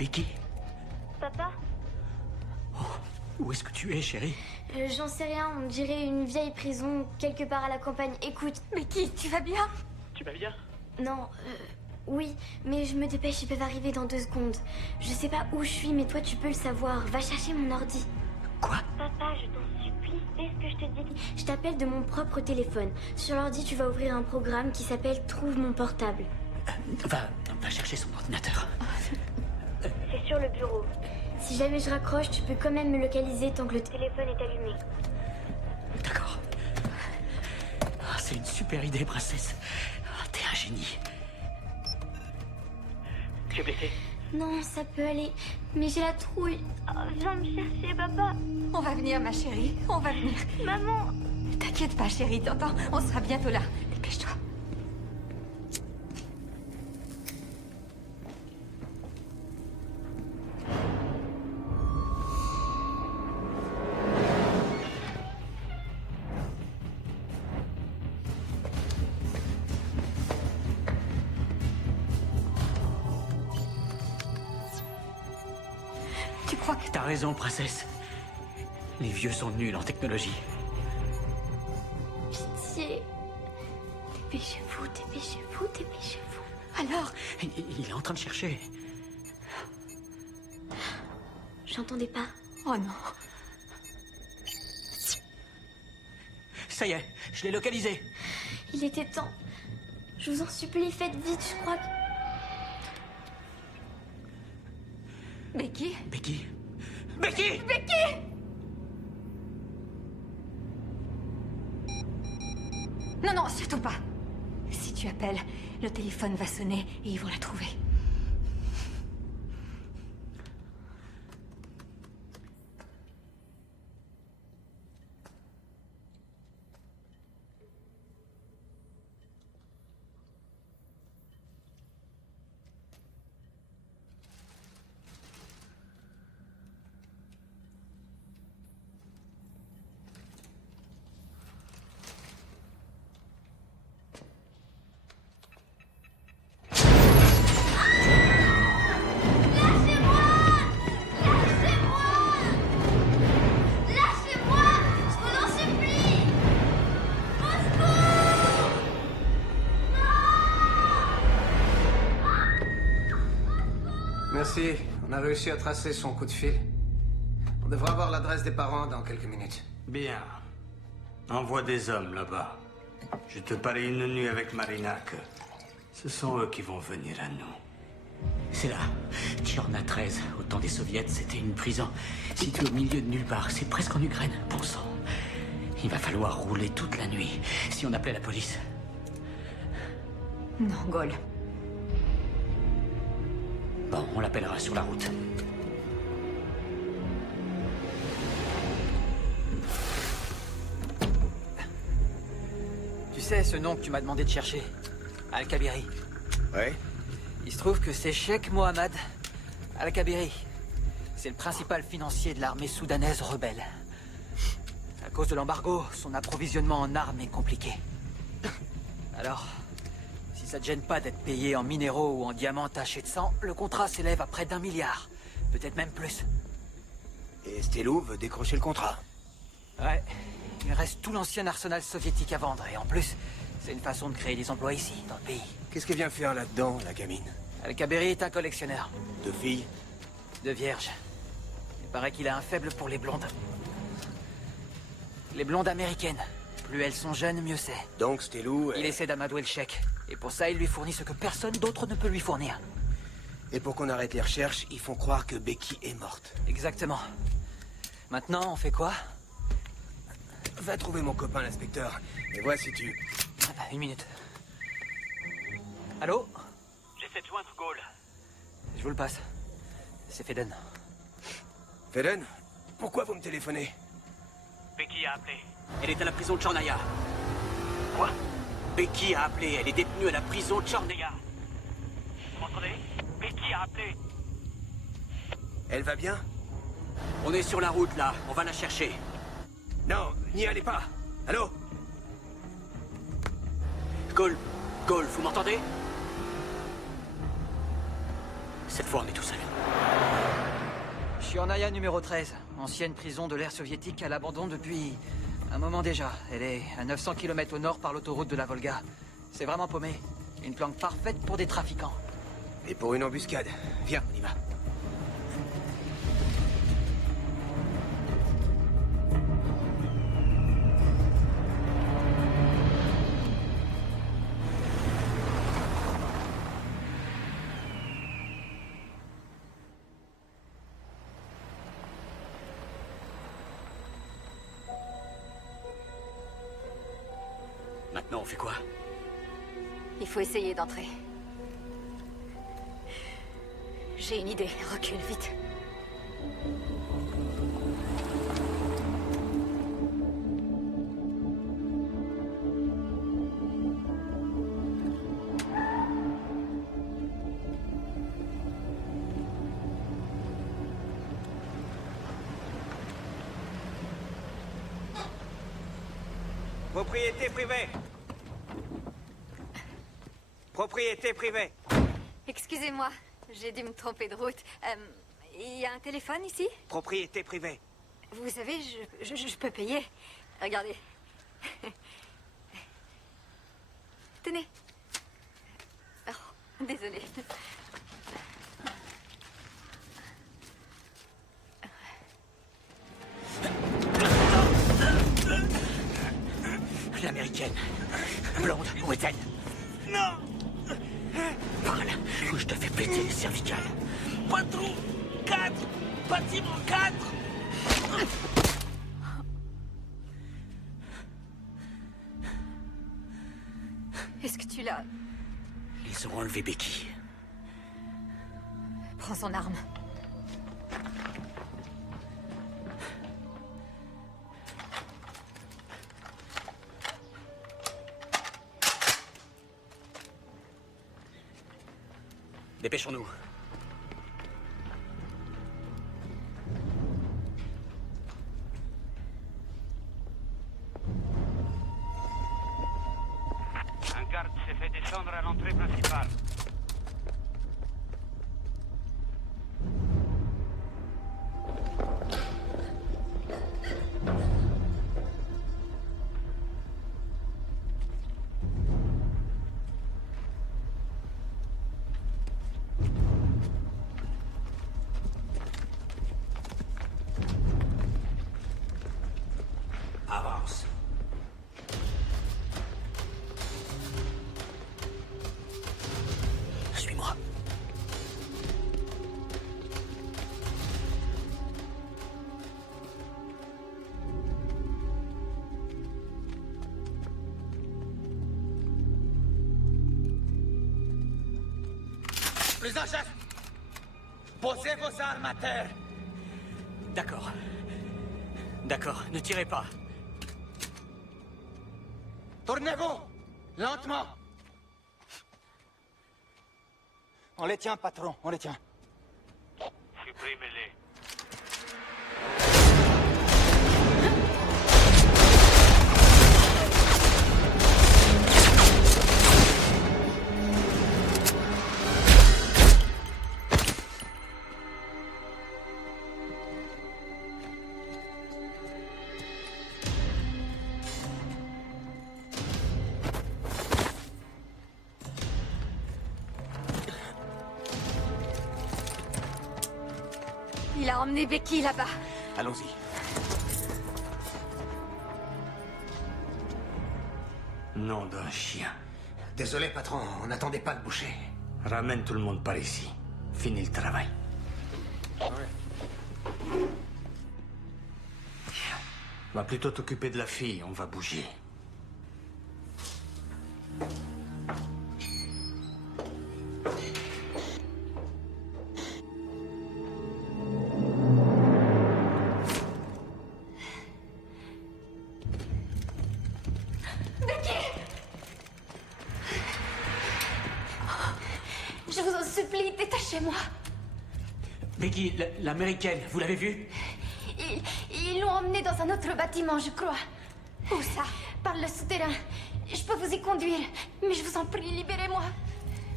Becky? Papa? Où est-ce que tu es, chérie? J'en sais rien, on dirait une vieille prison quelque part à la campagne. Écoute. Becky, tu vas bien? Tu vas bien? Non, oui, mais je me dépêche, ils peuvent arriver dans 2 secondes. Je sais pas où je suis, mais toi tu peux le savoir. Va chercher mon ordi. Quoi? Papa, je t'en supplie, fais ce que je te dis. Je t'appelle de mon propre téléphone. Sur l'ordi, tu vas ouvrir un programme qui s'appelle Trouve mon portable. Va chercher son ordinateur. C'est sur le bureau. Si jamais je raccroche, tu peux quand même me localiser tant que le téléphone est allumé. D'accord. C'est une super idée, princesse. T'es un génie. Tu es blessé? Non, ça peut aller. Mais j'ai la trouille. Oh, viens me chercher, papa. On va venir, ma chérie. On va venir. Maman. T'inquiète pas, chérie, t'entends? On sera bientôt là. Dépêche-toi. Tu crois que... T'as raison, princesse. Les vieux sont nuls en technologie. Pitié. Dépêchez-vous, dépêchez-vous, dépêchez-vous. Alors? Il est en train de chercher. J'entendais pas. Oh non. Ça y est, je l'ai localisé. Il était temps. Je vous en supplie, faites vite, je crois que... Becky? Becky? Becky! Becky! Non, non, surtout pas. Si tu appelles, le téléphone va sonner et ils vont la trouver. Merci, on a réussi à tracer son coup de fil. On devrait avoir l'adresse des parents dans quelques minutes. Bien. Envoie des hommes là-bas. Je te parie une nuit avec Marina que ce sont eux qui vont venir à nous. C'est là. Tchorna 13, au temps des soviets, c'était une prison. Située au milieu de nulle part, c'est presque en Ukraine. Bon sang. Il va falloir rouler toute la nuit si on appelait la police. Non, Gaulle. Bon, on l'appellera sur la route. Tu sais ce nom que tu m'as demandé de chercher? Al-Kabiri. Ouais. Il se trouve que c'est Sheikh Mohammed Al-Kabiri. C'est le principal financier de l'armée soudanaise rebelle. À cause de l'embargo, son approvisionnement en armes est compliqué. Alors, si ça te gêne pas d'être payé en minéraux ou en diamants tachés de sang, le contrat s'élève à près d'1 milliard. Peut-être même plus. Et Stelou veut décrocher le contrat. Ouais. Il reste tout l'ancien arsenal soviétique à vendre. Et en plus, c'est une façon de créer des emplois ici, dans le pays. Qu'est-ce qu'elle vient faire là-dedans, la gamine? Al-Kabiri est un collectionneur. De filles? De vierges. Il paraît qu'il a un faible pour les blondes. Les blondes américaines. Plus elles sont jeunes, mieux c'est. Donc Stelou... Il essaie d'amadouer le chèque. Et pour ça, il lui fournit ce que personne d'autre ne peut lui fournir. Et pour qu'on arrête les recherches, ils font croire que Becky est morte. Exactement. Maintenant, on fait quoi? Va trouver mon copain, l'inspecteur. Et vois si tu... Une minute. Allô? J'essaie de joindre Gaulle. Je vous le passe. C'est Feden. Feden? Pourquoi vous me téléphonez? Becky a appelé. Elle est à la prison de Tchornaya. Quoi? Becky a appelé. Elle est détenue à la prison de Tchornaya. Vous m'entendez? Becky a appelé. Elle va bien? On est sur la route, là. On va la chercher. Non, n'y allez pas. Allô? Gaulle, vous m'entendez? Cette fois, on est tout seul. suis en Aya numéro 13, ancienne prison de l'ère soviétique à l'abandon depuis un moment déjà. Elle est à 900 km au nord par l'autoroute de la Volga. C'est vraiment paumé. Une planque parfaite pour des trafiquants. Et pour une embuscade. Viens, on y va. Maintenant, on fait quoi? Il faut essayer d'entrer. J'ai une idée. Recule vite. Propriété privée. Propriété privée. Excusez-moi, j'ai dû me tromper de route. Il y a un téléphone ici? Propriété privée. Vous savez, je peux payer. Regardez. Tenez. Oh, désolée. L'américaine. Blonde, où est-elle? Non! Voilà, où je te fais péter les cervicales. Patron 4! Bâtiment 4! Est-ce que tu l'as? Ils ont enlevé Becky. Prends son arme. Dépêchons-nous. Un garde s'est fait descendre à l'entrée principale. Avance. Suis-moi. Plus un geste. Posez vos armes à terre. D'accord. D'accord, ne tirez pas. Tournez-vous. Lentement. On les tient, patron, on les tient. Supprimez-les. Il a emmené Becky là-bas. Allons-y. Nom d'un chien. Désolé, patron, on n'attendait pas le boucher. Ramène tout le monde par ici. Finis le travail. Va plutôt t'occuper de la fille, on va bouger. Je vous en supplie, détachez-moi. Becky, l'américaine, vous l'avez vue? Ils l'ont emmenée dans un autre bâtiment, je crois. Où ça? Par le souterrain. Je peux vous y conduire, mais je vous en prie, libérez-moi.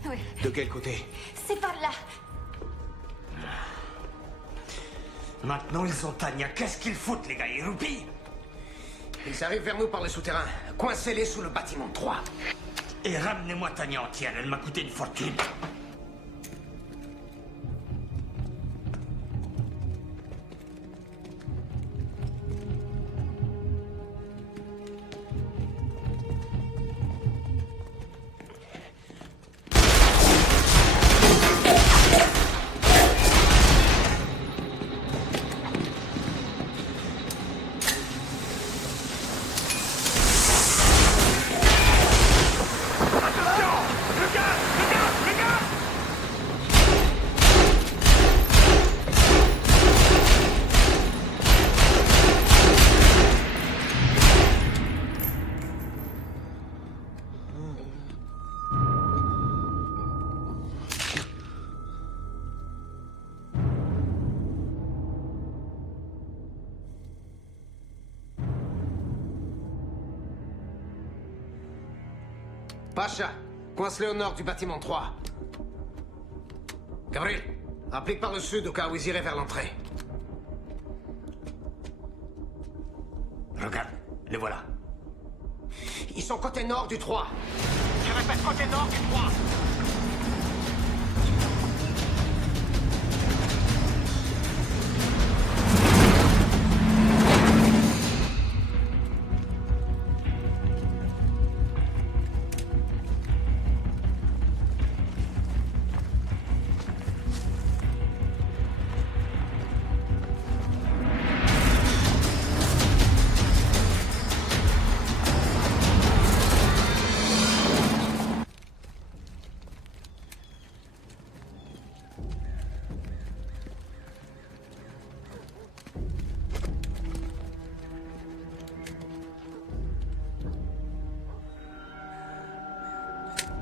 Oui. De quel côté? C'est par là. Maintenant, ils ont Tania. Qu'est-ce qu'ils foutent, les gars? Ils roupillent. Ils arrivent vers nous par le souterrain. Coincez-les sous le bâtiment 3. Et ramenez-moi Tania entière. Elle m'a coûté une fortune. Pacha, coince-le au nord du bâtiment 3. Gabriel, applique par le sud au cas où ils iraient vers l'entrée. Regarde, les voilà. Ils sont côté nord du 3. Je répète, côté nord du 3.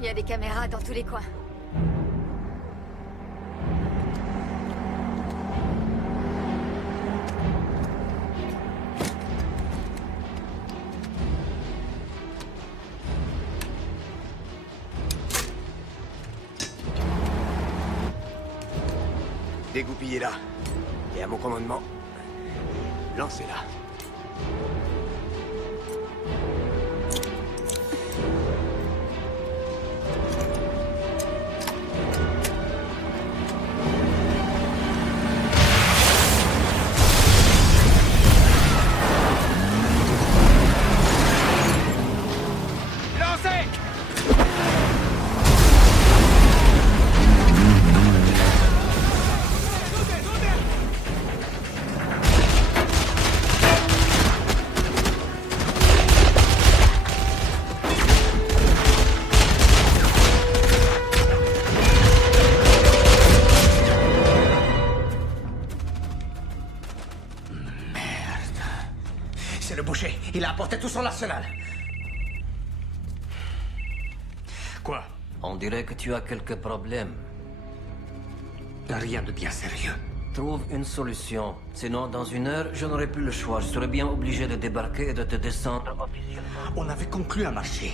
Il y a des caméras dans tous les coins. Dégoupillez-la. Et à mon commandement, lancez-la. C'est le boucher. Il a apporté tout son arsenal. Quoi? On dirait que tu as quelques problèmes. Rien de bien sérieux. Trouve une solution. Sinon, dans 1 heure, je n'aurai plus le choix. Je serai bien obligé de débarquer et de te descendre officiellement. On avait conclu un marché.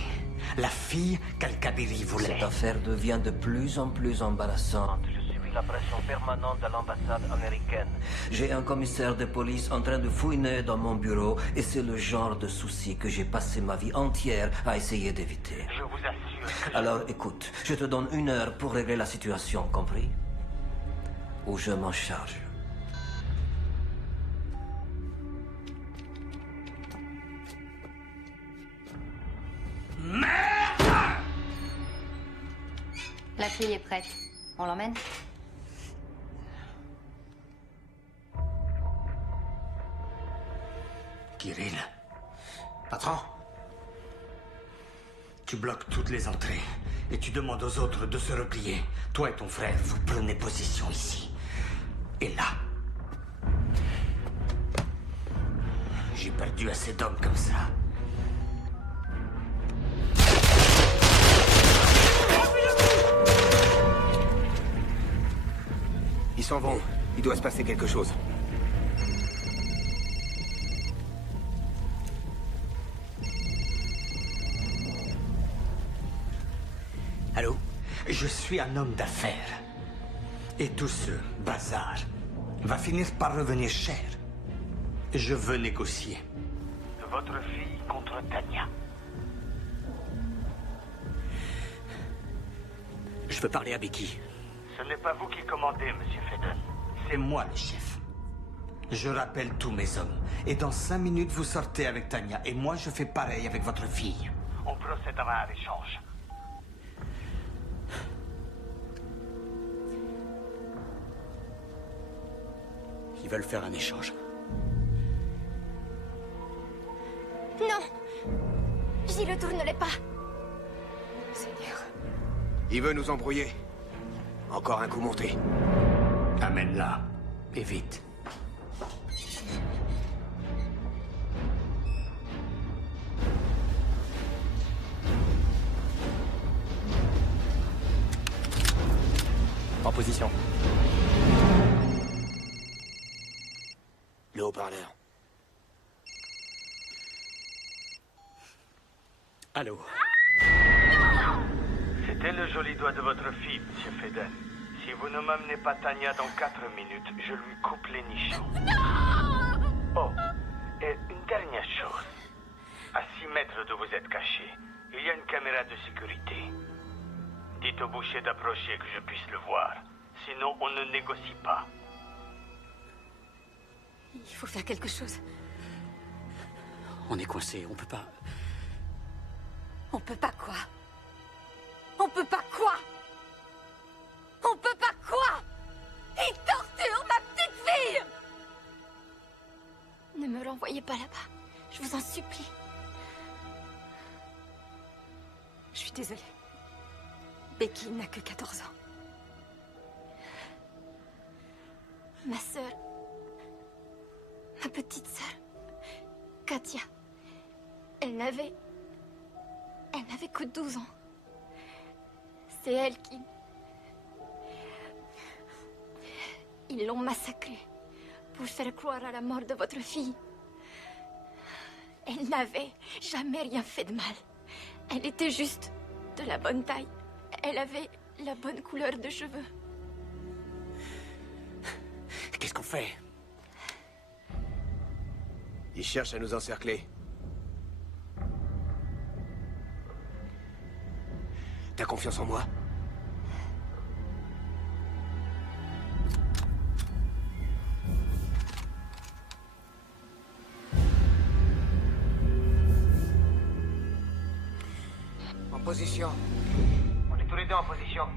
La fille qu'Al-Kabiri voulait. Cette affaire devient de plus en plus embarrassante. Je subis la pression permanente de l'ambassade américaine. J'ai un commissaire de police en train de fouiner dans mon bureau et c'est le genre de souci que j'ai passé ma vie entière à essayer d'éviter. Je vous assure. Alors écoute, je te donne 1 heure pour régler la situation, compris? Ou je m'en charge. Merde! La fille est prête. On l'emmène? Kirill. Patron. Tu bloques toutes les entrées et tu demandes aux autres de se replier. Toi et ton frère, vous prenez position ici. Et là. J'ai perdu assez d'hommes comme ça. Ils s'en vont. Il doit se passer quelque chose. Allô? Je suis un homme d'affaires. Et tout ce bazar va finir par revenir cher. Je veux négocier. Votre fille contre Tanya. Je veux parler à Becky. Ce n'est pas vous qui commandez, Monsieur Faden. C'est moi le chef. Je rappelle tous mes hommes. Et dans 5 minutes, vous sortez avec Tanya. Et moi, je fais pareil avec votre fille. On procédera à l'échange. Ils veulent faire un échange. Non! J'y retournerai pas. Seigneur. Il veut nous embrouiller. Encore un coup monté. Amène-la. Et vite. En position. Le haut-parleur. Allô? C'était le joli doigt de votre fille, Monsieur Faden. Si vous ne m'amenez pas Tanya dans 4 minutes, je lui coupe les nichons. Oh, et une dernière chose. À 6 mètres d'où vous êtes caché, il y a une caméra de sécurité. Dites au boucher d'approcher que je puisse le voir. Sinon, on ne négocie pas. Il faut faire quelque chose. On est coincé, on peut pas... On peut pas quoi? On peut pas quoi? On peut pas quoi? Il torture ma petite fille! Ne me renvoyez pas là-bas. Je vous en supplie. Je suis désolée. Becky n'a que 14 ans. Ma sœur... Ma petite sœur... Katia... Elle n'avait que 12 ans. C'est elle qui... Ils l'ont massacrée pour faire croire à la mort de votre fille. Elle n'avait jamais rien fait de mal. Elle était juste de la bonne taille. Elle avait la bonne couleur de cheveux. Qu'est-ce qu'on fait? Ils cherchent à nous encercler. T'as confiance en moi? En position. On est tous les deux en position.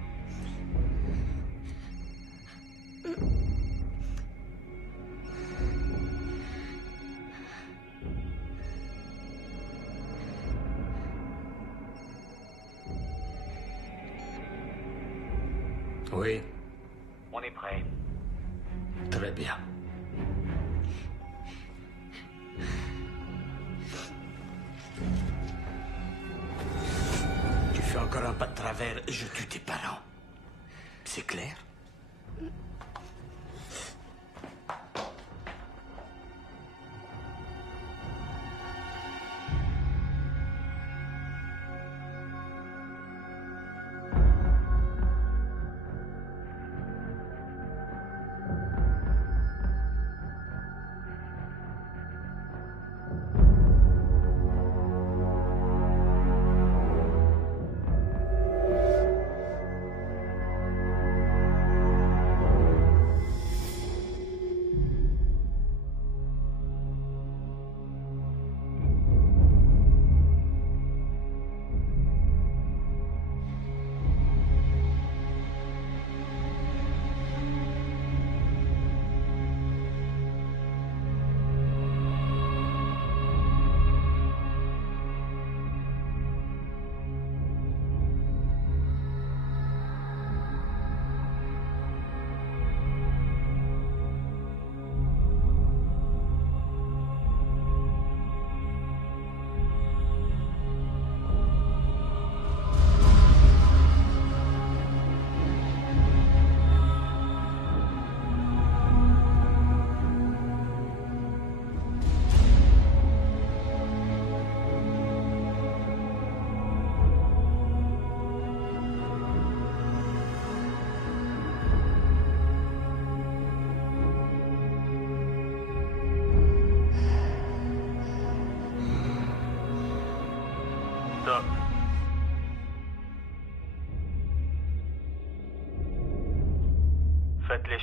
Oui, On est prêt. très bien. Tu fais encore un pas de travers, je tue tes parents. C'est clair?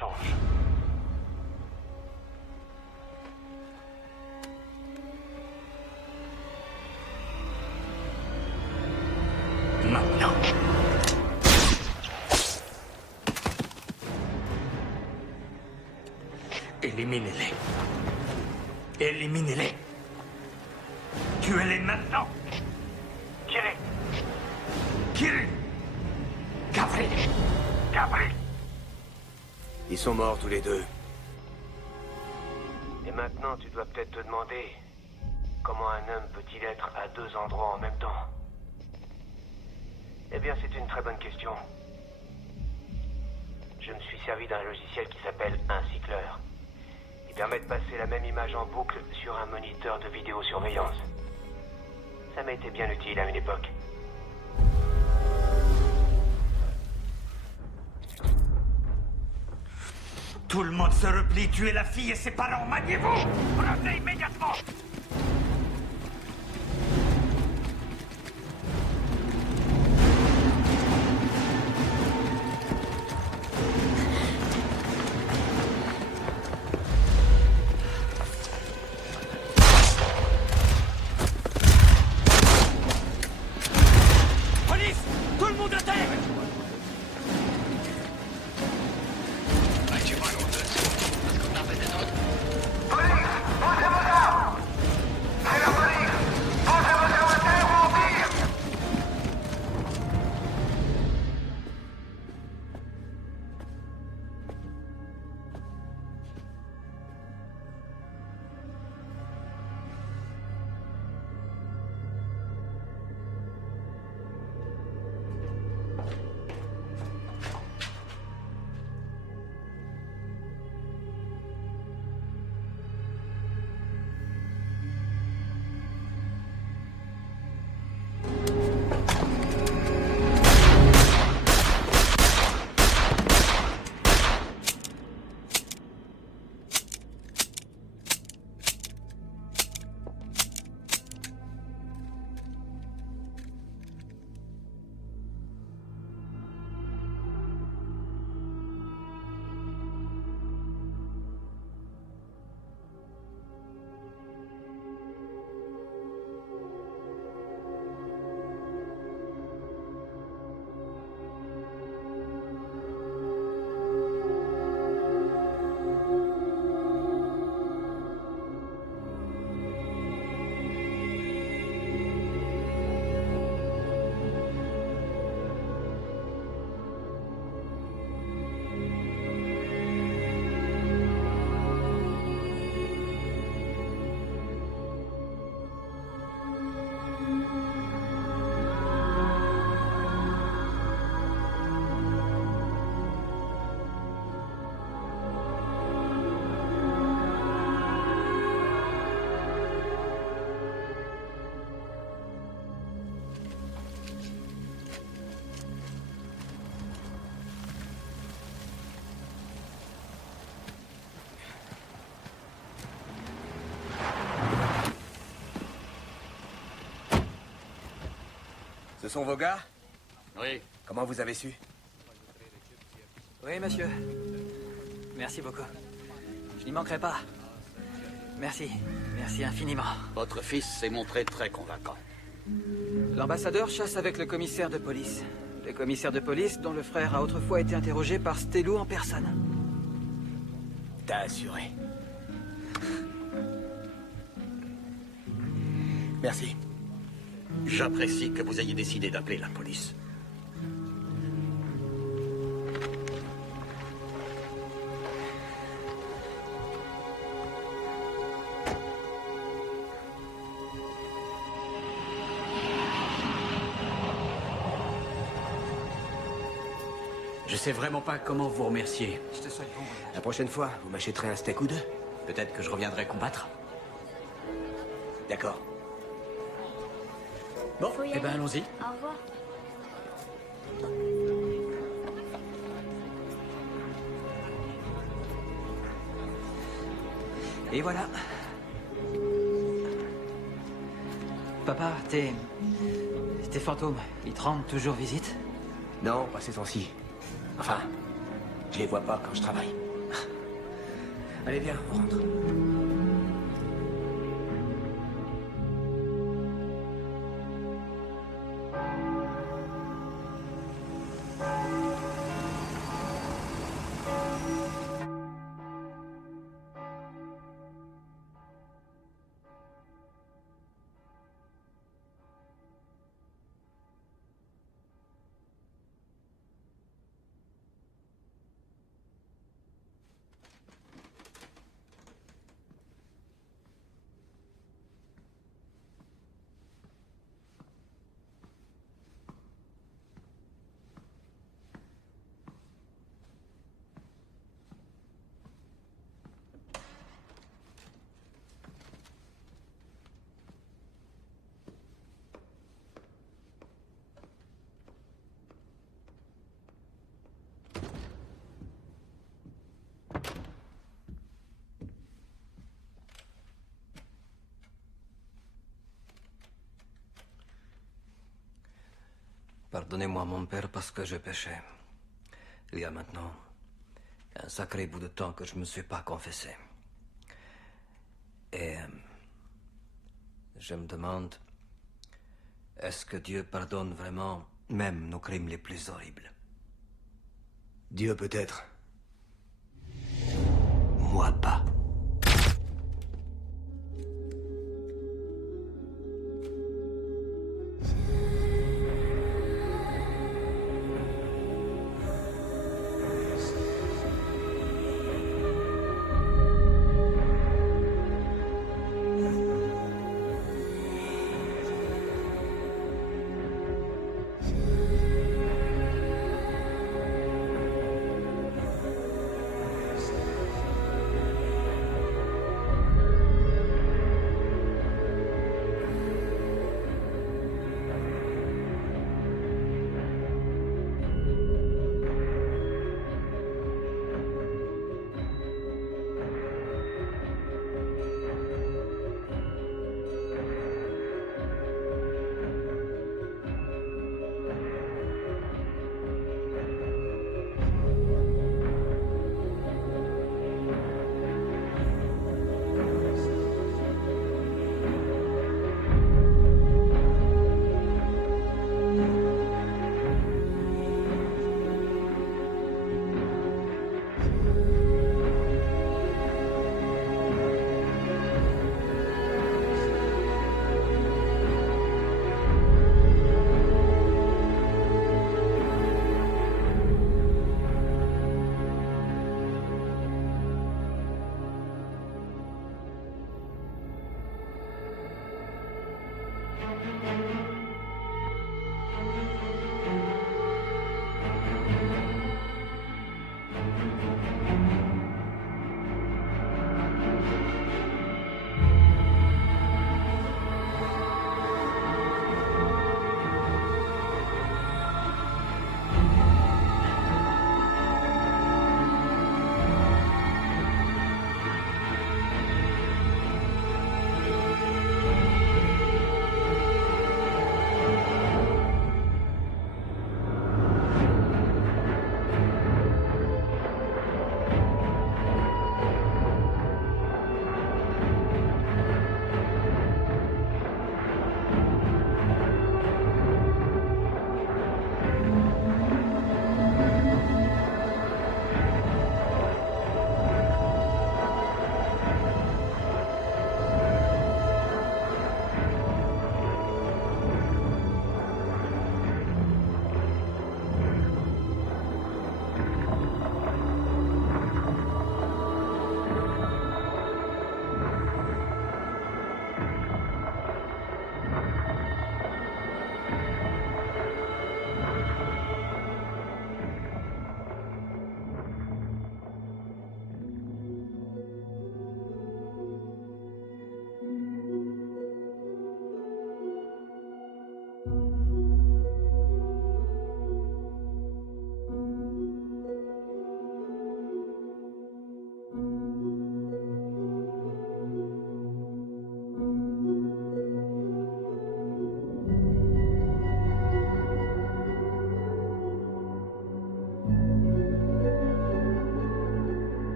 change. Maintenant. Éliminez-les. Éliminez-les. Tuez-les maintenant. Tirez. Kirill. Gavril. Gavril. Ils sont morts tous les deux. Et maintenant, tu dois peut-être te demander comment un homme peut-il être à deux endroits en même temps? Eh bien, c'est une très bonne question. Je me suis servi d'un logiciel qui s'appelle un cycleur. Il permet de passer la même image en boucle sur un moniteur de vidéosurveillance. Ça m'a été bien utile à une époque. Tout le monde se replie, tuez la fille et ses parents, maniez-vous! Revenez immédiatement! Police! Tout le monde à terre! Ce sont vos gars? Oui. Comment vous avez su? Oui, monsieur. Merci beaucoup. Je n'y manquerai pas. Merci. Merci infiniment. Votre fils s'est montré très convaincant. L'ambassadeur chasse avec le commissaire de police. Le commissaire de police dont le frère a autrefois été interrogé par Stello en personne. T'as assuré. Merci. J'apprécie que vous ayez décidé d'appeler la police. Je sais vraiment pas comment vous remercier. Je te souhaite bon voyage. La prochaine fois, vous m'achèterez un steak ou deux? Peut-être que je reviendrai combattre. D'accord. Bon, eh ben allons-y. Au revoir. Et voilà. Papa, tes fantômes, ils te rendent toujours visite? Non, pas ces temps-ci. Enfin, je les vois pas quand je travaille. Allez, viens, on rentre. Pardonnez-moi, mon père, parce que je péchais. Il y a maintenant un sacré bout de temps que je ne me suis pas confessé. Et je me demande, est-ce que Dieu pardonne vraiment même nos crimes les plus horribles? Dieu peut-être.